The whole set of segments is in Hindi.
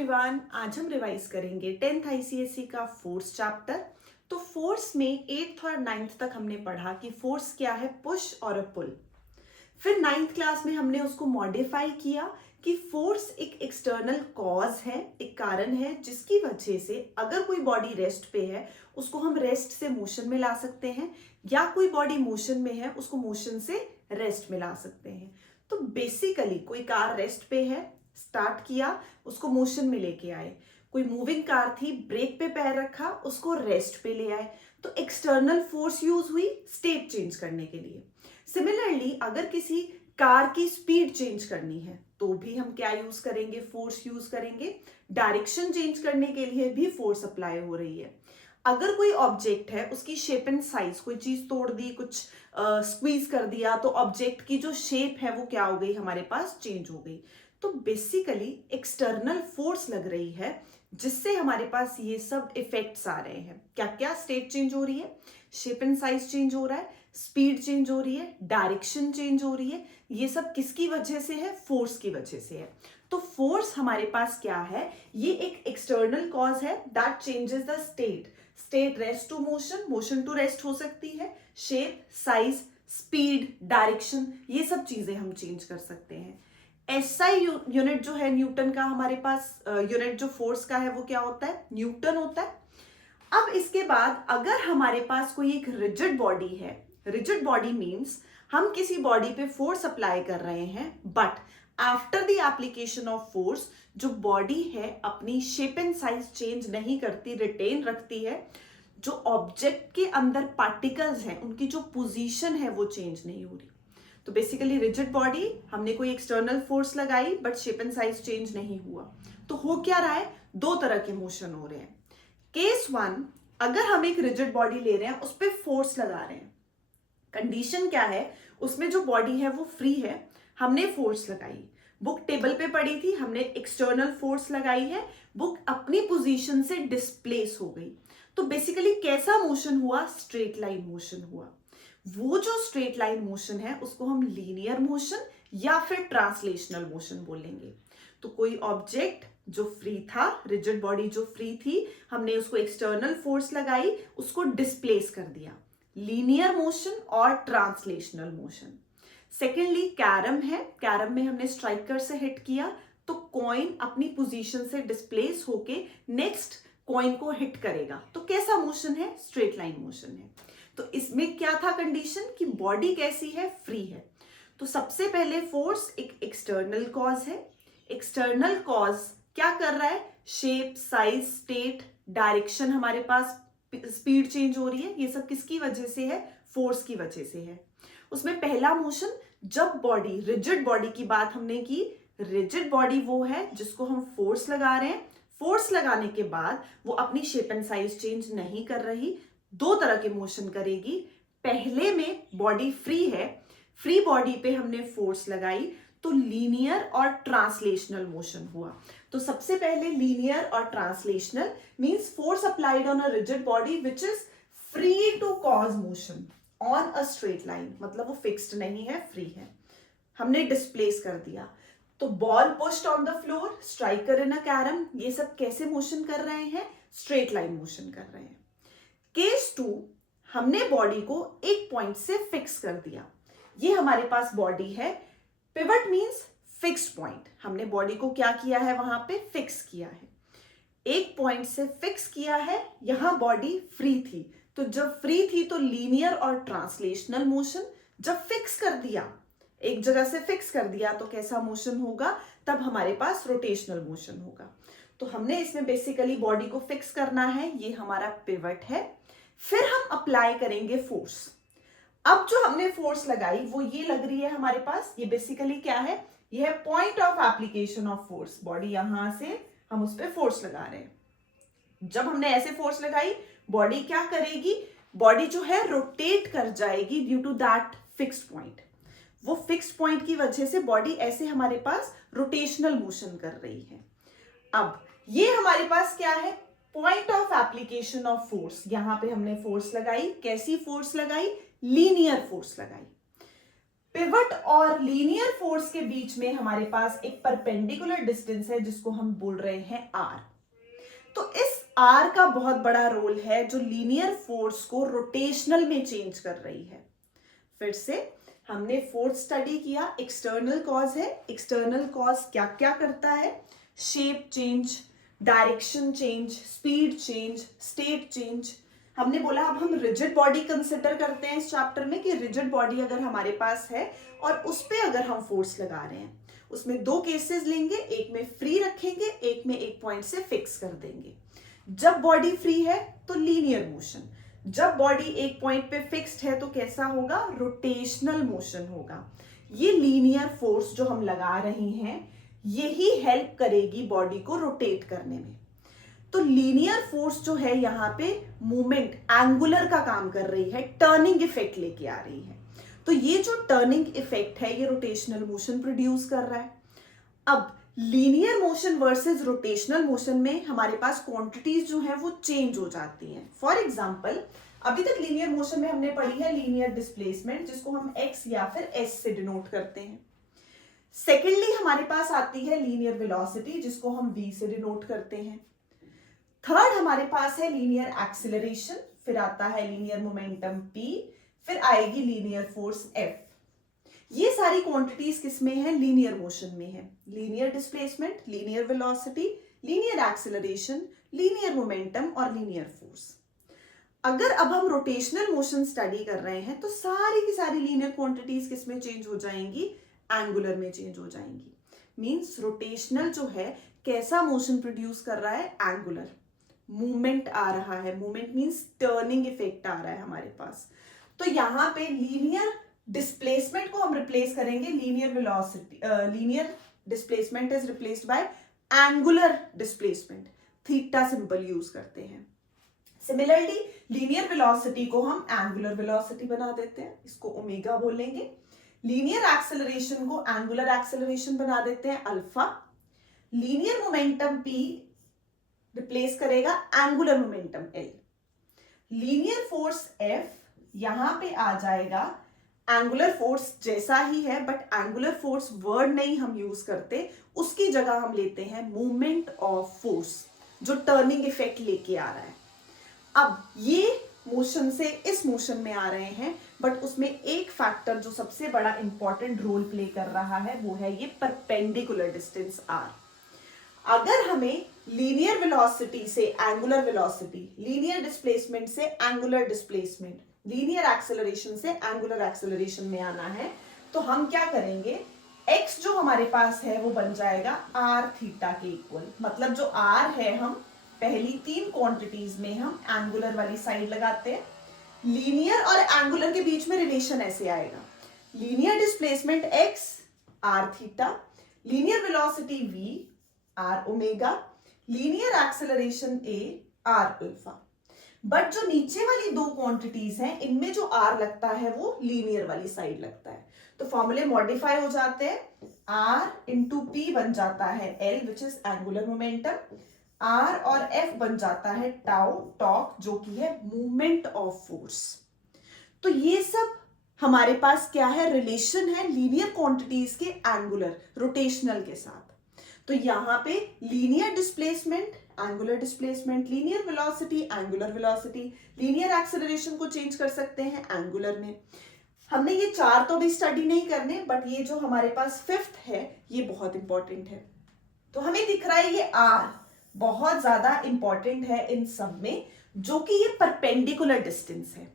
एवरीवन, आज हम रिवाइज करेंगे 10th आईसीएसई का फोर्स चैप्टर। तो फोर्स में 8th और 9th तक हमने पढ़ा कि फोर्स क्या है, पुश और अ पुल। फिर 9th क्लास में हमने उसको मॉडिफाई किया कि फोर्स एक एक्सटर्नल कॉज है, एक कारण है जिसकी वजह से अगर कोई बॉडी रेस्ट पे है उसको हम रेस्ट से मोशन में ला सकते हैं, या कोई बॉडी मोशन में है उसको मोशन से रेस्ट में ला सकते हैं। तो बेसिकली कोई कार रेस्ट पे है, स्टार्ट किया, उसको मोशन में लेके आए। कोई मूविंग कार थी, ब्रेक पे पैर रखा, उसको रेस्ट पे ले आए। तो एक्सटर्नल फोर्स यूज हुई स्टेट चेंज करने के लिए। सिमिलरली अगर किसी कार की स्पीड चेंज करनी है तो भी हम क्या यूज करेंगे, फोर्स यूज करेंगे। डायरेक्शन चेंज करने के लिए भी फोर्स अप्लाई हो रही है। अगर कोई ऑब्जेक्ट है, उसकी शेप एंड साइज, कोई चीज तोड़ दी, कुछ स्क्वीज कर दिया, तो ऑब्जेक्ट की जो शेप है वो क्या हो गई, हमारे पास चेंज हो गई। तो बेसिकली एक्सटर्नल फोर्स लग रही है जिससे हमारे पास ये सब इफेक्ट्स आ रहे हैं। क्या क्या, स्टेट चेंज हो रही है, शेप एंड साइज चेंज हो रहा है, स्पीड चेंज हो रही है, डायरेक्शन चेंज हो रही है। ये सब किसकी वजह से है, फोर्स की वजह से है। तो फोर्स हमारे पास क्या है, ये एक एक्सटर्नल कॉज है that changes the state. State rest to motion, motion to rest हो सकती है। शेप, साइज, स्पीड, डायरेक्शन, ये सब चीजें हम चेंज कर सकते हैं। एसआई यूनिट जो है न्यूटन का, हमारे पास यूनिट जो फोर्स का है वो क्या होता है, न्यूटन होता है। अब इसके बाद अगर हमारे पास कोई एक रिजिड बॉडी है, रिजिड बॉडी मींस हम किसी बॉडी पे फोर्स अप्लाई कर रहे हैं, but after the application of force जो बॉडी है अपनी शेप एंड साइज चेंज नहीं करती, रिटेन रखती है। जो ऑब्जेक्ट के अंदर पार्टिकल्स हैं उनकी जो पोजीशन है वो चेंज नहीं हो रही। तो बेसिकली रिजिड बॉडी, हमने कोई एक्सटर्नल फोर्स लगाई but shape and size change नहीं हुआ। तो हो क्या रहा है, दो तरह के मोशन हो रहे हैं। केस वन, अगर हम एक रिजिड बॉडी ले रहे हैं, उस पर फोर्स लगा रहे हैं, कंडीशन क्या है, उसमें जो बॉडी है वो फ्री है, हमने फोर्स लगाई, बुक टेबल पे पड़ी थी, हमने एक्सटर्नल फोर्स लगाई है, बुक अपनी पोजीशन से डिस्प्लेस हो गई। तो बेसिकली कैसा मोशन हुआ, स्ट्रेट लाइन मोशन हुआ। वो जो स्ट्रेट लाइन मोशन है उसको हम लीनियर मोशन या फिर ट्रांसलेशनल मोशन बोलेंगे। तो कोई ऑब्जेक्ट जो फ्री था, रिजिड बॉडी जो फ्री थी, हमने उसको एक्सटर्नल फोर्स लगाई, उसको डिस्प्लेस कर दिया, लीनियर मोशन और ट्रांसलेशनल मोशन। सेकेंडली कैरम है, कैरम में हमने स्ट्राइकर से हिट किया तो कॉइन अपनी पोजीशन से डिस्प्लेस होके नेक्स्ट कॉइन को हिट करेगा। तो कैसा मोशन है, स्ट्रेट लाइन मोशन है। तो इसमें क्या था कंडीशन कि बॉडी कैसी है, फ्री है। तो सबसे पहले फोर्स एक एक्सटर्नल कॉज है। एक्सटर्नल कॉज क्या कर रहा है, शेप, साइज, स्टेट, डायरेक्शन, हमारे पास स्पीड चेंज हो रही है, ये सब किसकी वजह से है, फोर्स की वजह से है। उसमें पहला मोशन, जब बॉडी, रिजिड बॉडी की बात हमने की, रिजिड बॉडी वो है जिसको हम फोर्स लगा रहे हैं, फोर्स लगाने के बाद वो अपनी शेप एंड साइज चेंज नहीं कर रही, दो तरह के मोशन करेगी। पहले में बॉडी फ्री है, फ्री बॉडी पे हमने फोर्स लगाई तो लीनियर और ट्रांसलेशनल मोशन हुआ। तो सबसे पहले लीनियर और translational means force applied on a rigid body which is free to cause motion on a straight line, मतलब वो फिक्स्ड नहीं है, फ्री है, हमने डिस्प्लेस कर दिया। तो ball pushed on the floor, striker in a carrom, ये सब कैसे मोशन कर रहे हैं, स्ट्रेट लाइन मोशन कर रहे हैं। केस टू, हमने बॉडी को एक पॉइंट से फिक्स कर दिया, ये हमारे पास बॉडी है, पिवट मींस फिक्स्ड पॉइंट, हमने बॉडी को क्या किया है, वहां पे फिक्स किया है, एक पॉइंट से फिक्स किया है, यहां बॉडी फ्री थी। तो जब फ्री थी तो लीनियर और ट्रांसलेशनल मोशन, जब फिक्स कर दिया, एक जगह से फिक्स कर दिया तो कैसा मोशन होगा, तब हमारे पास रोटेशनल मोशन होगा। तो हमने इसमें बेसिकली बॉडी को फिक्स करना है, ये हमारा पिवट है। फिर हम अप्लाई करेंगे फोर्स। अब जो हमने फोर्स लगाई वो ये लग रही है हमारे पास, ये बेसिकली क्या है, ये है point of application of force. Body यहां से हम उस पर फोर्स लगा रहे हैं। जब हमने ऐसे फोर्स लगाई, बॉडी क्या करेगी, बॉडी जो है रोटेट कर जाएगी due to that fixed point. वो फिक्स्ड पॉइंट की वजह से बॉडी ऐसे हमारे पास रोटेशनल मोशन कर रही है। अब ये हमारे पास क्या है, point of application of force. यहां पे हमने फोर्स लगाई, कैसी फोर्स लगाई, लीनियर फोर्स लगाई। पिवट और लीनियर फोर्स के बीच में हमारे पास एक परपेंडिकुलर डिस्टेंस है जिसको हम बोल रहे हैं आर। तो इस आर का बहुत बड़ा रोल है जो लीनियर फोर्स को रोटेशनल में चेंज कर रही है। फिर से हमने फोर्स स्टडी किया, एक्सटर्नल कॉज है। एक्सटर्नल कॉज क्या क्या करता है? Shape change, direction change, speed change, state change. हमने बोला अब हम रिजिड बॉडी कंसिडर करते हैं इस चैप्टर में कि रिजिड बॉडी अगर हमारे पास है और उस पर अगर हम फोर्स लगा रहे हैं, उसमें दो केसेस लेंगे, एक में फ्री रखेंगे, एक में एक पॉइंट से फिक्स कर देंगे। जब बॉडी फ्री है तो लीनियर मोशन, जब बॉडी एक पॉइंट पे फिक्स्ड है तो कैसा होगा? रोटेशनल मोशन होगा। ये लीनियर फोर्स जो हम लगा रहे हैं यही हेल्प करेगी बॉडी को रोटेट करने में। तो लीनियर फोर्स जो है यहाँ पे मूवमेंट एंगुलर का काम कर रही है, टर्निंग इफेक्ट लेके आ रही है। तो ये जो टर्निंग इफेक्ट है ये रोटेशनल मोशन प्रोड्यूस कर रहा है। अब linear motion versus rotational motion में हमारे पास क्वांटिटीज जो है वो चेंज हो जाती हैं। फॉर एग्जांपल अभी तक लीनियर मोशन में हमने पढ़ी है लीनियर डिस्प्लेसमेंट जिसको हम x या फिर s से डिनोट करते हैं। सेकेंडली हमारे पास आती है लीनियर वेलोसिटी जिसको हम v से डिनोट करते हैं। थर्ड हमारे पास है लीनियर एक्सेलरेशन, फिर आता है लीनियर मोमेंटम p, फिर आएगी लीनियर फोर्स f। ये सारी क्वांटिटीज किसमें है? लीनियर मोशन में है। Linear displacement, linear velocity, linear acceleration, linear momentum और लीनियर फोर्स। अगर अब हम रोटेशनल मोशन स्टडी कर रहे हैं तो सारी की सारी लीनियर क्वांटिटीज किसमें चेंज हो जाएंगी? एंगुलर में चेंज हो जाएंगी। मींस रोटेशनल जो है कैसा मोशन प्रोड्यूस कर रहा है? एंगुलर मूवमेंट आ रहा है। मूवमेंट मींस टर्निंग इफेक्ट आ रहा है हमारे पास। तो यहाँ पे लीनियर डिस्प्लेसमेंट को हम रिप्लेस करेंगे linear velocity, linear displacement is replaced by angular displacement, theta symbol use करते हैं। सिमिलरली लीनियर वेलोसिटी को हम एंगुलर वेलोसिटी बना देते हैं, इसको ओमेगा बोलेंगे। लीनियर एक्सेलरेशन को एंगुलर एक्सेलरेशन बना देते हैं alpha. Linear momentum p replace करेगा angular momentum l। Linear force f यहां पे आ जाएगा एंगुलर फोर्स जैसा ही है बट एंगुलर फोर्स वर्ड नहीं हम यूज करते, उसकी जगह हम लेते हैं मूवमेंट ऑफ फोर्स जो टर्निंग इफेक्ट लेके आ रहा है। अब ये मोशन से इस मोशन में आ रहे हैं बट उसमें एक फैक्टर जो सबसे बड़ा इंपॉर्टेंट रोल प्ले कर रहा है वो है ये परपेंडिकुलर डिस्टेंस r। अगर हमें लीनियर वेलोसिटी से एंगुलर वेलोसिटी, लीनियर डिस्प्लेसमेंट से एंगुलर डिस्प्लेसमेंट, लीनियर एक्सेलरेशन से एंगुलर एक्सेलरेशन में आना है तो हम क्या करेंगे? x जो हमारे पास है वो बन जाएगा r थीटा के इक्वल। मतलब जो r है हम पहली तीन क्वांटिटीज में हम एंगुलर वाली साइड लगाते हैं। लीनियर और एंगुलर के बीच में रिलेशन ऐसे आएगा, linear displacement x r theta, linear velocity v r omega, linear acceleration a r alpha. But जो नीचे वाली दो क्वांटिटीज हैं इनमें जो r लगता है वो लीनियर वाली साइड लगता है। तो फॉर्मूले मॉडिफाई हो जाते हैं, r इंटू p बन जाता है l which is angular momentum, r और f बन जाता है टाउ टॉक जो कि है मूवमेंट ऑफ फोर्स। तो ये सब हमारे पास क्या है? रिलेशन है लीनियर क्वांटिटीज के एंगुलर रोटेशनल के साथ। तो यहाँ पे linear displacement, angular displacement, linear velocity, angular velocity, linear acceleration को चेंज कर सकते हैं एंगुलर में। हमने ये चार तो भी स्टडी नहीं करने बट ये जो हमारे पास फिफ्थ है ये बहुत इंपॉर्टेंट है। तो हमें दिख रहा है ये r बहुत ज्यादा इंपॉर्टेंट है इन सब में, जो कि ये परपेंडिकुलर डिस्टेंस है।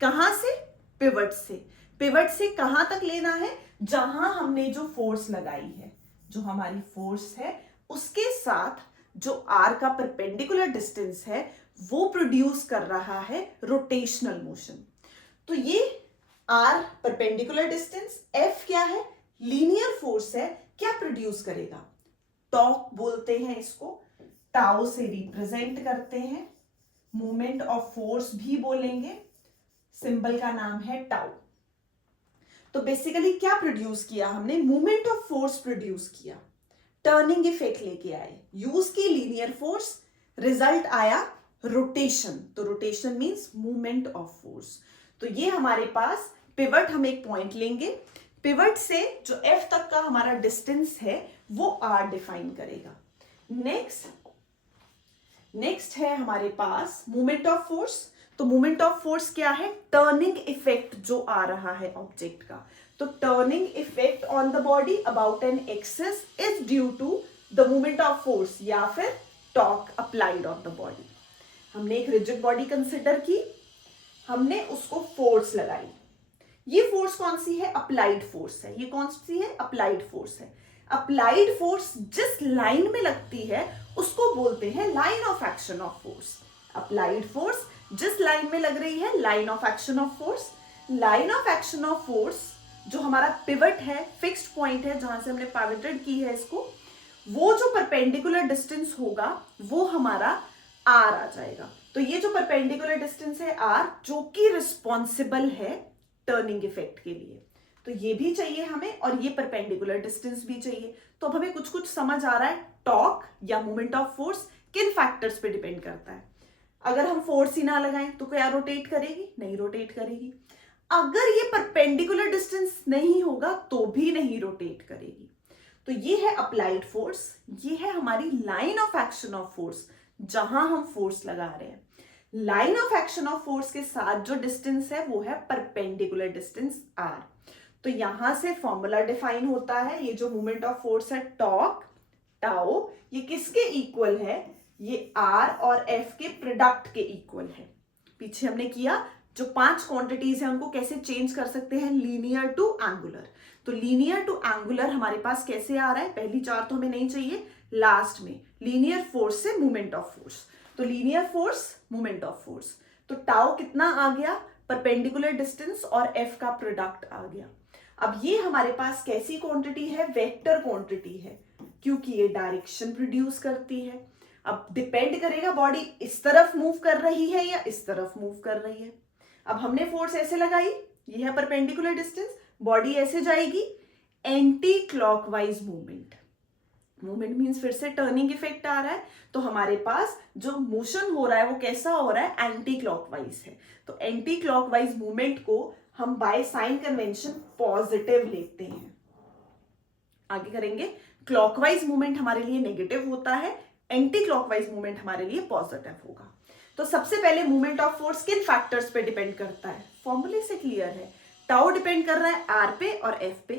कहां से? पिवट से। पिवट से कहां तक लेना है? जहां हमने जो फोर्स लगाई है, जो हमारी फोर्स है उसके साथ जो r का परपेंडिकुलर डिस्टेंस है वो प्रोड्यूस कर रहा है रोटेशनल मोशन। तो ये r परपेंडिकुलर डिस्टेंस, f क्या है? लीनियर फोर्स है, क्या प्रोड्यूस करेगा? टॉर्क बोलते हैं इसको, टाउ से रिप्रेजेंट करते हैं, मूवमेंट ऑफ फोर्स भी बोलेंगे, सिंबल का नाम है टाउ। तो बेसिकली क्या प्रोड्यूस किया हमने? मूवमेंट ऑफ फोर्स प्रोड्यूस किया, टर्निंग इफेक्ट लेके आए, यूज की लीनियर फोर्स, रिजल्ट आया रोटेशन। तो rotation means movement of force. तो ये हमारे पास पिवट, हम एक पॉइंट लेंगे, पिवट से जो F तक का हमारा डिस्टेंस है वो R डिफाइन करेगा। नेक्स्ट है हमारे पास मोमेंट ऑफ फोर्स। तो मोमेंट ऑफ फोर्स क्या है? टर्निंग इफेक्ट जो आ रहा है ऑब्जेक्ट का। तो turning effect on the body about an axis is due to the moment of force या फिर torque applied on the body. हमने एक रिजिड बॉडी कंसिडर की, हमने उसको फोर्स लगाई। ये फोर्स कौन सी है? अप्लाइड फोर्स है। ये कौन सी है? अप्लाइड फोर्स है। अप्लाइड फोर्स जिस लाइन में लगती है उसको बोलते हैं line of action of force. Applied force जिस लाइन में लग रही है, line of action of force. Line of action of force जो हमारा पिवट है, फिक्स्ड पॉइंट है जहां से हमने पिवटेड की है इसको, वो जो परपेंडिकुलर डिस्टेंस होगा वो हमारा आर आ जाएगा। तो ये जो परपेंडिकुलर डिस्टेंस है आर, जो कि रिस्पॉन्सिबल है टर्निंग इफेक्ट के लिए, तो ये भी चाहिए हमें और ये परपेंडिकुलर डिस्टेंस भी चाहिए। तो अब हमें कुछ कुछ समझ आ रहा है, टॉर्क या मोमेंट ऑफ फोर्स किन फैक्टर्स पे डिपेंड करता है। अगर हम फोर्स ही ना लगाएं तो क्या रोटेट करेगी? नहीं रोटेट करेगी। अगर ये परपेंडिकुलर डिस्टेंस नहीं होगा तो भी नहीं रोटेट करेगी। तो ये है अप्लाइड फोर्स, ये है हमारी line of action of force जहां हम फोर्स लगा रहे हैं। Line of action of force के साथ जो डिस्टेंस है वो है परपेंडिकुलर डिस्टेंस आर। तो यहां से फॉर्मूला डिफाइन होता है, ये जो मोमेंट ऑफ फोर्स है टॉर्क टाउ, ये किसके इक्वल है? ये आर और एफ के प्रोडक्ट के इक्वल है। पीछे हमने किया जो 5 क्वांटिटीज है उनको कैसे चेंज कर सकते हैं, लीनियर टू एंगुलर। तो लीनियर टू एंगुलर हमारे पास कैसे आ रहा है? पहली 4 तो हमें नहीं चाहिए, लास्ट में लीनियर फोर्स से मोमेंट ऑफ फोर्स। तो linear force, moment of force, तो टाउ कितना आ गया? परपेंडिकुलर डिस्टेंस और एफ का प्रोडक्ट आ गया। अब ये हमारे पास कैसी क्वांटिटी है? वेक्टर क्वांटिटी है, क्योंकि ये डायरेक्शन प्रोड्यूस करती है। अब डिपेंड करेगा बॉडी इस तरफ मूव कर रही है या इस तरफ मूव कर रही है। अब हमने फोर्स ऐसे लगाई, ये है परपेंडिकुलर डिस्टेंस, बॉडी ऐसे जाएगी, anti clockwise movement. Movement means फिर से टर्निंग इफेक्ट आ रहा है, तो हमारे पास जो मोशन हो रहा है वो कैसा हो रहा है? एंटी क्लॉकवाइज है। तो एंटी क्लॉकवाइज मूवमेंट को हम बाय साइन कन्वेंशन पॉजिटिव लेते हैं। आगे करेंगे, क्लॉकवाइज मूवमेंट हमारे लिए नेगेटिव होता है, एंटी क्लॉकवाइज मूवमेंट हमारे लिए पॉजिटिव होगा। तो सबसे पहले मूवमेंट ऑफ फोर्स किन फैक्टर्स पे डिपेंड करता है? फॉर्मूले से क्लियर है, टाउ डिपेंड कर रहा है आर पे और एफ पे।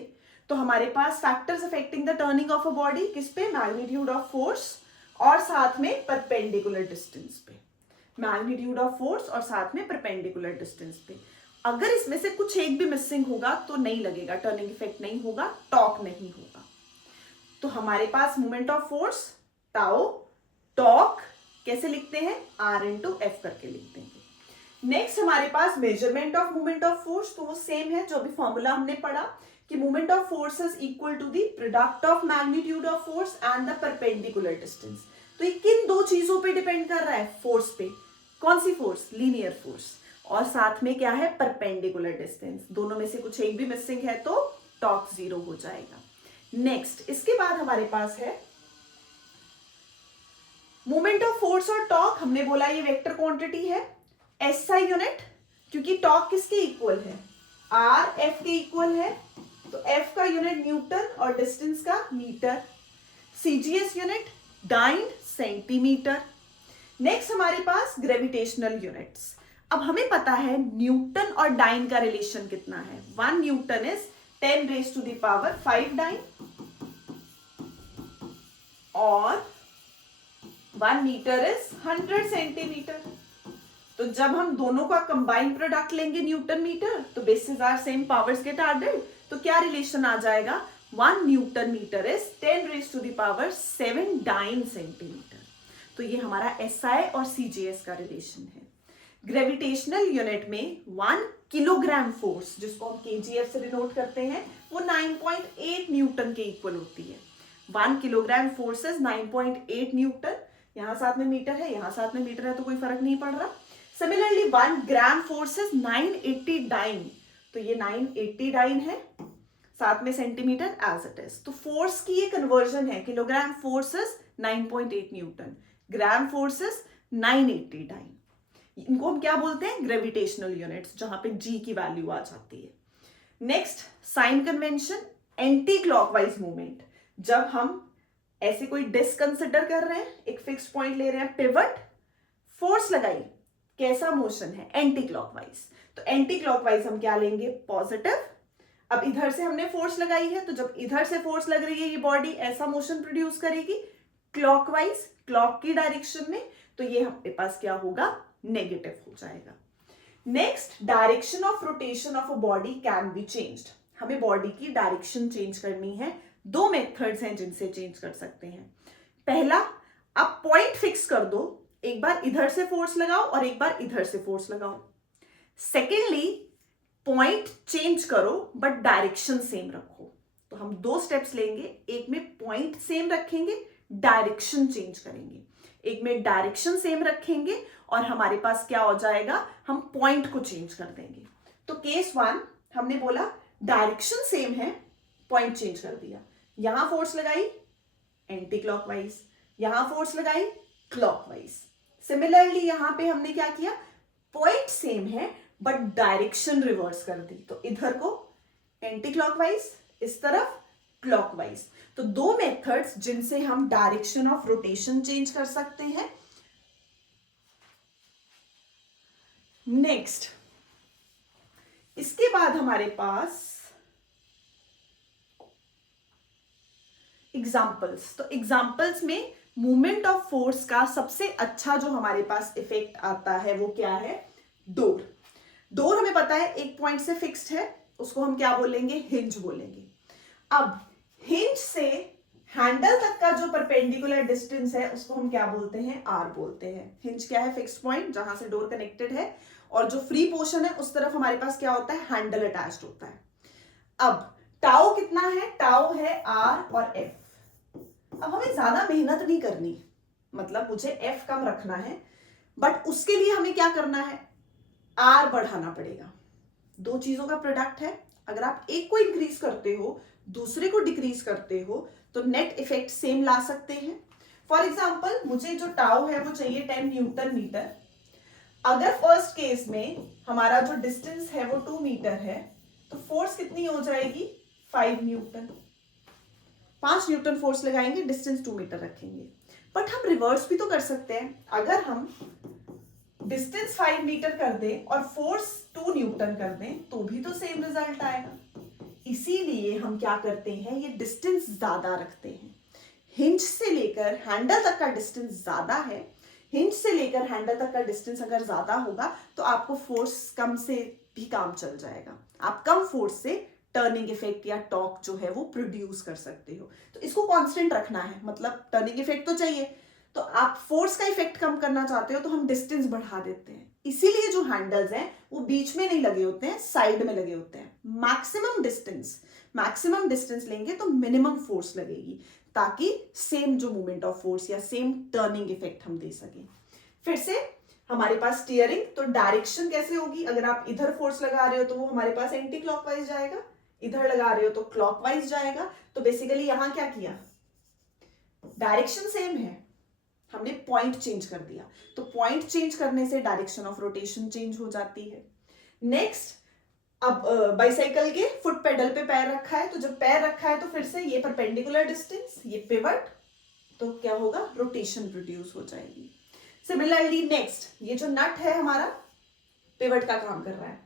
तो हमारे पास factors affecting the turning of a body किस पे? मैग्नीट्यूड ऑफ फोर्स और साथ में परपेंडिकुलर डिस्टेंस पे। मैग्नीट्यूड ऑफ फोर्स और साथ में परपेंडिकुलर डिस्टेंस पे। अगर इसमें से कुछ एक भी मिसिंग होगा तो नहीं लगेगा, टर्निंग इफेक्ट नहीं होगा, टॉर्क नहीं होगा। तो हमारे पास moment of force tau, torque कैसे लिखते हैं? आर इंटू एफ करके लिख देंगे। नेक्स्ट हमारे पास measurement of moment of force, तो वो सेम है जो अभी फॉर्मूला हमने पढ़ा कि moment of force is equal to the product of magnitude of force and the perpendicular distance. तो ये किन 2 चीजों पे डिपेंड कर रहा है? फोर्स पे। कौन सी फोर्स? Linear force. और साथ में क्या है? Perpendicular distance. दोनों में से कुछ एक भी मिसिंग है तो टॉर्क 0 हो जाएगा। नेक्स्ट इसके बाद हमारे पास है मोमेंट ऑफ फोर्स और टॉर्क। हमने बोला ये वेक्टर क्वांटिटी है, एसआई यूनिट, क्योंकि टॉर्क किसके इक्वल है? आर एफ के इक्वल है, तो एफ का यूनिट न्यूटन और डिस्टेंस का metre. CGS unit dyne, centimetre. Next हमारे पास ग्रेविटेशनल यूनिट्स। अब हमें पता है न्यूटन और डाइन का रिलेशन कितना है। 1 newton is 10 raised to the power 5 dyne और 1 मीटर इज 100 सेंटीमीटर। तो जब हम दोनों का कंबाइंड प्रोडक्ट लेंगे न्यूटन मीटर, तो bases are same, powers get added, तो क्या रिलेशन आ जाएगा? 1 newton metre is 10 raised to the power 7 dyne centimetre. तो ये हमारा एसआई और सीजीएस का रिलेशन है। ग्रेविटेशनल यूनिट में 1 किलोग्राम फोर्स, जिसको हम केजीएफ से डिनोट करते हैं, वो 9.8 न्यूटन के इक्वल होती है। 1 किलोग्राम फोर्स इज 9.8 न्यूटन। यहां साथ में मीटर है, यहां साथ में मीटर है, तो कोई फर्क नहीं पड़ रहा। Similarly 1 gram force is 980 dyne, तो ये 980 डाइन है, साथ में सेंटीमीटर एज इट इज। तो फोर्स की ये कन्वर्जन है, kilogram force is 9.8 newton, gram force is 980 dyne. इनको हम क्या बोलते हैं? ग्रेविटेशनल यूनिट्स, जहां पे जी की वैल्यू आ जाती है। Next sign convention, anti clockwise movement. जब हम ऐसे कोई डिस्क कंसिडर कर रहे हैं, एक फिक्स पॉइंट ले रहे हैं, पिवट, फोर्स लगाई, कैसा मोशन है, एंटी क्लॉकवाइज। तो एंटी क्लॉकवाइज हम क्या लेंगे, पॉजिटिव। अब इधर से हमने फोर्स लगाई है, तो जब इधर से फोर्स लग रही है ये बॉडी ऐसा मोशन प्रोड्यूस करेगी क्लॉकवाइज, क्लॉक की डायरेक्शन में, तो ये हमारे पास क्या होगा, नेगेटिव हो जाएगा। Next, direction of rotation of a body can be changed. हमें बॉडी की डायरेक्शन चेंज करनी है, दो मेथड्स हैं जिनसे चेंज कर सकते हैं। पहला, आप पॉइंट फिक्स कर दो, एक बार इधर से फोर्स लगाओ और एक बार इधर से फोर्स लगाओ। सेकेंडली, पॉइंट चेंज करो बट डायरेक्शन सेम रखो। तो हम दो स्टेप्स लेंगे, एक में पॉइंट सेम रखेंगे, डायरेक्शन चेंज करेंगे। एक में डायरेक्शन सेम रखेंगे और हमारे पास क्या हो जाएगा, हम पॉइंट को चेंज कर देंगे। तो केस 1 हमने बोला डायरेक्शन सेम है, पॉइंट चेंज कर दिया, यहां फोर्स लगाई एंटी क्लॉकवाइज, यहां फोर्स लगाई क्लॉकवाइज। सिमिलरली यहां पे हमने क्या किया, पॉइंट सेम है बट डायरेक्शन रिवर्स कर दी, तो इधर को एंटी क्लॉकवाइज, इस तरफ क्लॉकवाइज। तो दो मेथड्स जिनसे हम डायरेक्शन ऑफ रोटेशन चेंज कर सकते हैं। नेक्स्ट, इसके बाद हमारे पास एग्जाम्पल्स। तो एग्जाम्पल्स में मूवमेंट ऑफ फोर्स का सबसे अच्छा जो हमारे पास इफेक्ट आता है वो क्या है, डोर। डोर हमें पता है एक पॉइंट से फिक्स्ड है, उसको हम क्या बोलेंगे, हिंज बोलेंगे। अब हिंज से हैंडल तक का जो परपेंडिकुलर डिस्टेंस है उसको हम क्या बोलते हैं, आर बोलते हैं। हिंज क्या है, फिक्स्ड पॉइंट जहां से डोर कनेक्टेड है, और जो फ्री पोर्शन है उस तरफ हमारे पास क्या होता है, हैंडल अटैच्ड होता है। अब टाउ कितना है, टाउ है आर और एफ। अब हमें ज्यादा मेहनत नहीं करनी, मतलब मुझे एफ कम रखना है, बट उसके लिए हमें क्या करना है, आर बढ़ाना पड़ेगा। दो चीजों का प्रोडक्ट है, अगर आप एक को इंक्रीज करते हो दूसरे को डिक्रीज करते हो तो नेट इफेक्ट सेम ला सकते हैं। फॉर एग्जाम्पल, मुझे जो टाउ है वो चाहिए 10 न्यूटन मीटर। अगर फर्स्ट केस में हमारा जो डिस्टेंस है वो 2 मीटर है, तो फोर्स कितनी हो जाएगी, 5 न्यूटन। 5 न्यूटन फोर्स लगाएंगे, डिस्टेंस 2 मीटर रखेंगे। बट हम रिवर्स भी तो कर सकते हैं, अगर हम डिस्टेंस 5 मीटर कर दें और फोर्स 2 न्यूटन कर दें तो भी तो सेम रिजल्ट आएगा। इसीलिए हम क्या करते हैं, ये डिस्टेंस ज्यादा रखते हैं। हिंज से लेकर हैंडल तक का डिस्टेंस ज्यादा है, हिंज से लेकर हैंडल तक का डिस्टेंस अगर ज्यादा होगा तो आपको फोर्स कम से भी काम चल जाएगा, आप कम फोर्स से टर्निंग इफेक्ट या टॉर्क जो है वो प्रोड्यूस कर सकते हो। तो इसको कांस्टेंट रखना है, मतलब टर्निंग इफेक्ट तो चाहिए, तो आप फोर्स का इफेक्ट कम करना चाहते हो तो हम डिस्टेंस बढ़ा देते हैं। इसीलिए जो हैंडल्स हैं वो बीच में नहीं लगे होते हैं, साइड में लगे होते हैं। मैक्सिमम डिस्टेंस लेंगे तो मिनिमम फोर्स लगेगी, ताकि सेम जो मूवमेंट ऑफ फोर्स या सेम टर्निंग इफेक्ट हम दे सकें। फिर से हमारे पास स्टीयरिंग, तो डायरेक्शन कैसे होगी, अगर आप इधर फोर्स लगा रहे हो तो वो हमारे पास एंटी क्लॉकवाइज जाएगा, इधर लगा रहे हो तो क्लॉकवाइज जाएगा। तो बेसिकली यहां क्या किया, डायरेक्शन सेम है, हमने पॉइंट चेंज कर दिया, तो पॉइंट चेंज करने से डायरेक्शन ऑफ रोटेशन चेंज हो जाती है। नेक्स्ट, अब बाइसाइकिल के फुट पेडल पे पैर रखा है, तो जब पैर रखा है तो फिर से ये परपेंडिकुलर डिस्टेंस, ये पिवट, तो क्या होगा, रोटेशन प्रोड्यूस हो जाएगी। सिमिलरली नेक्स्ट, ये जो नट है हमारा पिवट का काम कर रहा है,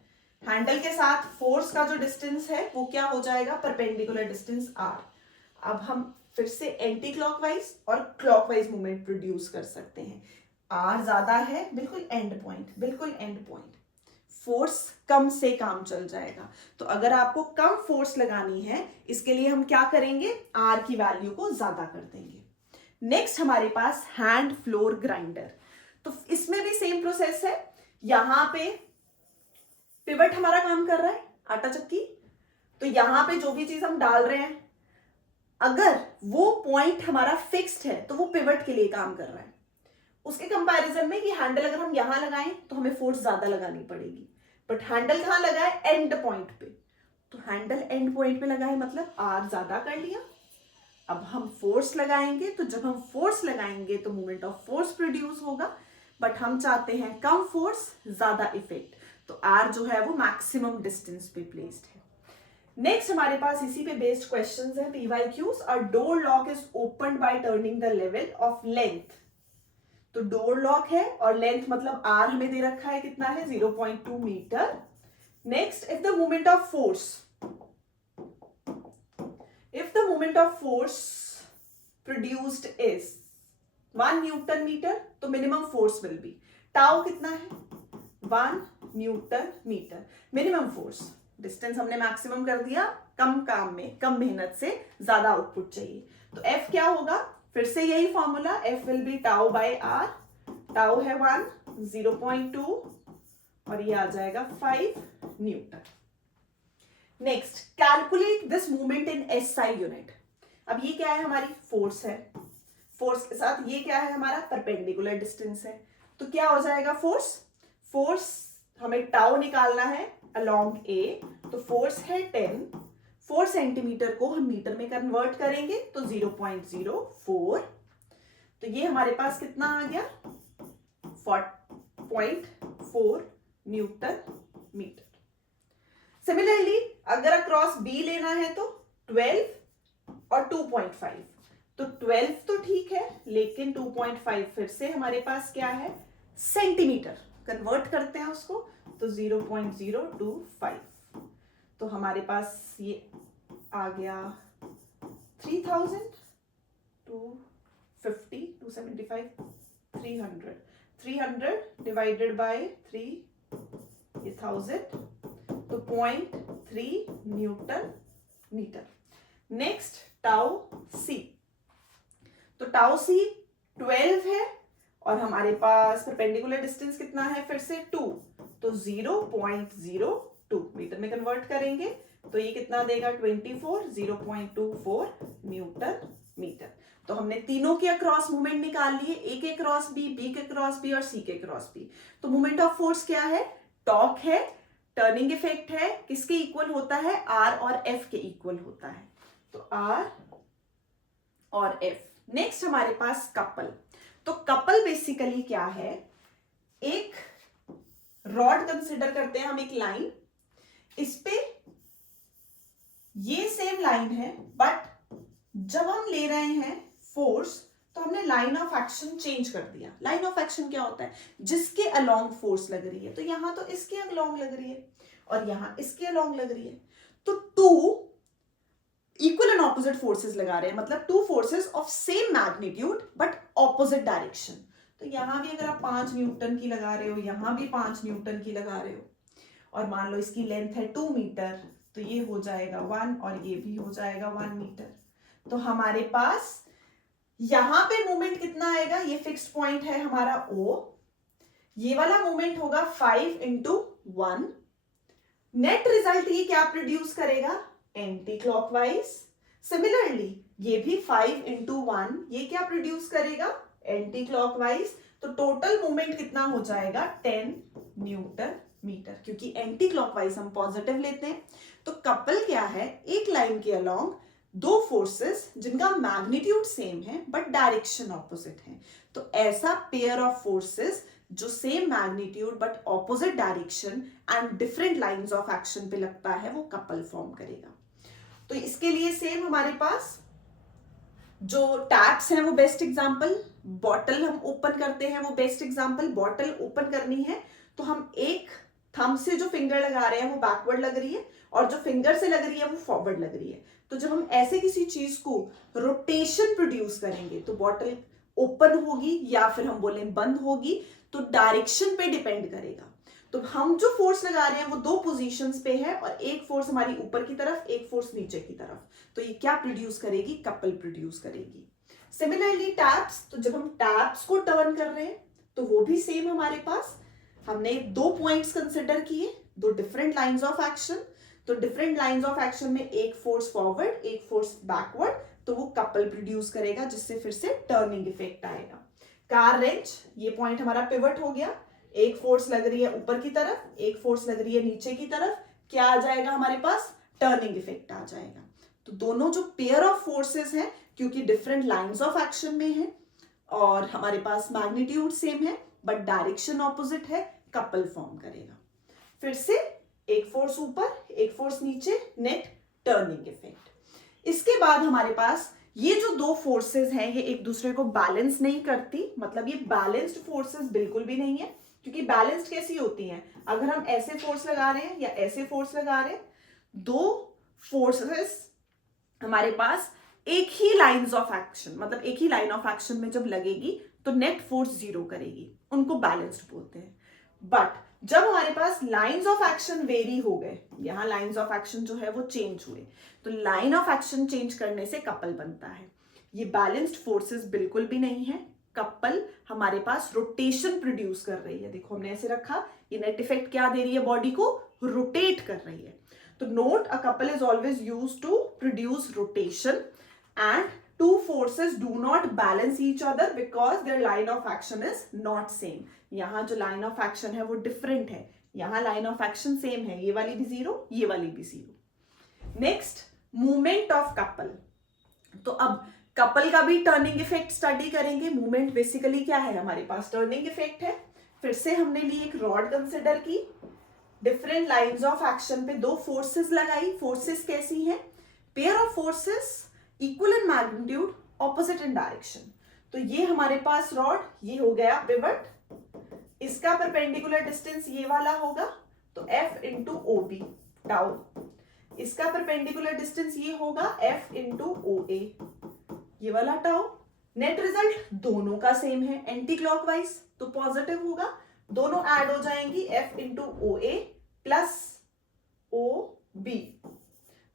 हैंडल के साथ फोर्स का जो डिस्टेंस है वो क्या हो जाएगा, परपेंडिकुलर डिस्टेंस आर। अब हम फिर से एंटी क्लॉकवाइज और क्लॉकवाइज मूवमेंट प्रोड्यूस कर सकते हैं। आर ज्यादा है, बिल्कुल एंड पॉइंट, फोर्स कम से काम चल जाएगा। तो अगर आपको कम फोर्स लगानी है, इसके लिए हम क्या करेंगे, आर की वैल्यू को ज्यादा कर देंगे। नेक्स्ट हमारे पास हैंड फ्लोर ग्राइंडर, तो इसमें भी सेम प्रोसेस है। यहां पे पिवट हमारा काम कर रहा है, आटा चक्की, तो यहां पे जो भी चीज हम डाल रहे हैं, अगर वो पॉइंट हमारा फिक्स्ड है तो वो पिवट के लिए काम कर रहा है। उसके कंपैरिजन में ये हैंडल अगर हम यहां लगाएं तो हमें फोर्स ज्यादा लगानी पड़ेगी, बट हैंडल कहां लगा है, एंड पॉइंट पे, तो हैंडल एंड पॉइंट पे लगा है, मतलब आर ज्यादा कर लिया। अब हम फोर्स लगाएंगे, तो जब हम फोर्स लगाएंगे तो मूवमेंट ऑफ फोर्स प्रोड्यूस होगा, बट हम चाहते हैं कम फोर्स ज्यादा इफेक्ट, तो आर जो है वो मैक्सिमम डिस्टेंस पे प्लेस्ड है। नेक्स्ट हमारे पास इसी पे बेस्ड क्वेश्चंस हैं, PYQs. A door lock is opened bye turning the level of length. तो डोर लॉक है और लेंथ मतलब आर हमें दे रखा है, कितना है 0.2 metre. Next, if the moment of force produced is 1 newton metre, तो minimum force will be, tau कितना है 1 newton metre minimum force. Distance हमने मैक्सिमम कर दिया, कम काम में कम मेहनत से ज्यादा आउटपुट चाहिए, तो F क्या होगा, फिर से यही formula, F will be tau by R. Tau है 1, 0.2 और ये आ जाएगा 5 newton. Next, calculate this movement in SI unit. अब ये क्या है, हमारी फोर्स है, फोर्स के साथ ये क्या है, हमारा परपेंडिकुलर डिस्टेंस है, तो क्या हो जाएगा फोर्स हमें टाउ निकालना है अलोंग A, तो फोर्स है 10, 4 सेंटीमीटर को हम मीटर में कन्वर्ट करेंगे तो 0.04, तो ये हमारे पास कितना आ गया 0.4 न्यूटन मीटर। सिमिलरली अगर अक्रॉस B लेना है तो 12 और 2.5, तो 12 तो ठीक है, लेकिन 2.5 फिर से हमारे पास क्या है सेंटीमीटर, कन्वर्ट करते हैं उसको तो 0.025, तो हमारे पास ये आ गया 3000, 250, 275, 300 डिवाइडेड बाय 3, ये 1000, तो 0.3 न्यूटन मीटर। नेक्स्ट, टाउ सी, तो टाउ सी 12 है और हमारे पास परपेंडिकुलर डिस्टेंस कितना है फिर से 2, तो 0.02 मीटर में कन्वर्ट करेंगे तो ये कितना देगा 24, 0.24 न्यूटन मीटर। तो हमने तीनों के अक्रॉस मूवमेंट निकाल लिए, A के क्रॉस B के क्रॉस B और C के क्रॉस B। तो मूवमेंट ऑफ फोर्स क्या है, टॉर्क है, टर्निंग इफेक्ट है, किसके इक्वल होता है R और F के इक्वल होता है, तो R और F। नेक्स्ट हमारे पास कपल, तो कपल बेसिकली क्या है, एक रॉड कंसिडर करते हैं हम, एक लाइन, इस पे ये सेम लाइन है, बट जब हम ले रहे हैं फोर्स तो हमने लाइन ऑफ एक्शन चेंज कर दिया। लाइन ऑफ एक्शन क्या होता है, जिसके अलोंग फोर्स लग रही है, तो यहां तो इसके अलोंग लग रही है और यहां इसके अलोंग लग रही है, तो 2 इक्वल एंड ऑपोजिट फोर्सेस लगा रहे हैं, मतलब 2 forces of same magnitude but opposite direction. तो यहां भी अगर आप 5 न्यूटन की लगा रहे हो, यहां भी 5 न्यूटन की लगा रहे हो, और मान लो इसकी लेंथ है 2 मीटर, तो ये हो जाएगा 1 और ये भी हो जाएगा 1 मीटर। तो हमारे पास यहां पे मूवमेंट कितना आएगा, ये फिक्स्ड पॉइंट है हमारा O, ये वाला मूवमेंट होगा 5 into 1, नेट रिजल्ट ये क्या प्रोड्यूस करेगा, एंटी क्लॉकवाइज। सिमिलरली ये भी 5 into 1, ये क्या प्रोड्यूस करेगा, एंटी क्लॉकवाइज। तो टोटल मूवमेंट कितना हो जाएगा 10 न्यूटन मीटर, क्योंकि एंटी क्लॉकवाइज हम पॉजिटिव लेते हैं। तो कपल क्या है, एक लाइन के अलोंग 2 फोर्सेस जिनका मैग्नीट्यूड सेम है बट डायरेक्शन ऑपोजिट है, तो ऐसा पेयर ऑफ फोर्सेस जो same magnitude but opposite direction and different lines of action पे लगता है, वो कपल फॉर्म करेगा। तो इसके लिए सेम हमारे पास जो टैप्स हैं वो बेस्ट एग्जांपल, बॉटल हम ओपन करते हैं वो बेस्ट एग्जांपल। बॉटल ओपन करनी है तो हम एक थंब से जो फिंगर लगा रहे हैं वो बैकवर्ड लग रही है और जो फिंगर से लग रही है वो फॉरवर्ड लग रही है। तो जब हम ऐसे किसी चीज को रोटेशन प्रोड्यूस करेंगे तो बॉटल ओपन होगी या फिर हम बोले बंद होगी, तो डायरेक्शन पे डिपेंड करेगा। तो हम जो फोर्स लगा रहे हैं वो 2 पोजीशंस पे है और एक फोर्स हमारी ऊपर की तरफ, एक फोर्स नीचे की तरफ, तो ये क्या प्रोड्यूस करेगी, कपल प्रोड्यूस करेगी। सिमिलरली टैप्स, तो जब हम टैप्स को टर्न कर रहे हैं तो वो भी सेम हमारे पास, हमने 2 पॉइंट्स कंसिडर किए, 2 डिफरेंट लाइंस ऑफ एक्शन। तो डिफरेंट लाइंस ऑफ एक्शन में एक फोर्स फॉरवर्ड एक फोर्स बैकवर्ड, तो वो कपल प्रोड्यूस करेगा जिससे फिर से टर्निंग इफेक्ट आएगा। कार रेंच, ये पॉइंट हमारा पिवट हो गया, एक फोर्स लग रही है ऊपर की तरफ, एक फोर्स लग रही है नीचे की तरफ, क्या आ जाएगा हमारे पास, टर्निंग इफेक्ट आ जाएगा। तो दोनों जो पेयर ऑफ फोर्सेस हैं, क्योंकि डिफरेंट लाइंस ऑफ एक्शन में है और हमारे पास मैग्नीट्यूड सेम है बट डायरेक्शन ऑपोजिट है, कपल फॉर्म करेगा। फिर से एक फोर्स ऊपर एक फोर्स नीचे, नेट टर्निंग इफेक्ट। इसके बाद हमारे पास ये जो दो फोर्सेस हैं ये एक दूसरे को बैलेंस नहीं करती, मतलब ये बैलेंस्ड फोर्सेस बिल्कुल भी नहीं है, क्योंकि बैलेंस्ड कैसी होती हैं, अगर हम ऐसे फोर्स लगा रहे हैं या ऐसे फोर्स लगा रहे हैं, दो फोर्सेस हमारे पास एक ही लाइंस ऑफ एक्शन, मतलब एक ही लाइन ऑफ एक्शन में जब लगेगी तो नेट फोर्स जीरो करेगी, उनको बैलेंस्ड बोलते हैं। बट जब हमारे पास लाइंस ऑफ एक्शन वेरी हो गए, यहां लाइंस ऑफ एक्शन जो है वो चेंज हुए, तो लाइन ऑफ एक्शन चेंज करने से कपल बनता है। ये बैलेंस्ड फोर्सेस बिल्कुल भी नहीं है। कपल हमारे पास रोटेशन प्रोड्यूस कर रही है, देखो हमने ऐसे रखा, ये नेट इफेक्ट क्या दे रही है, बॉडी को रोटेट कर रही है। तो note, a couple is always used to produce rotation and two forces do not balance each other because their line of action is not same. यहां जो line of action है वो different है, यहां line of action same है, ये वाली भी जीरो, ये वाली भी zero. Next, movement of couple. तो अब कपल का भी टर्निंग इफेक्ट स्टडी करेंगे। मूवमेंट बेसिकली क्या है, हमारे पास टर्निंग इफेक्ट है। फिर से हमने ली एक रॉड कंसिडर की, डिफरेंट लाइंस ऑफ एक्शन पे दो फोर्सेस लगाई। फोर्सेस कैसी हैं, pair of forces equal in magnitude, opposite in direction. तो ये हमारे पास रॉड, ये हो गया पिवट, इसका परपेंडिकुलर डिस्टेंस ये वाला होगा, तो F into O B tau, इसका परपेंडिकुलर डिस्टेंस ये होगा F इंटू ओ ए, ये वाला टाउ। नेट रिजल्ट दोनों का सेम है, एंटी क्लॉकवाइज, तो पॉजिटिव होगा, दोनों ऐड हो जाएंगी, F into O A plus O B,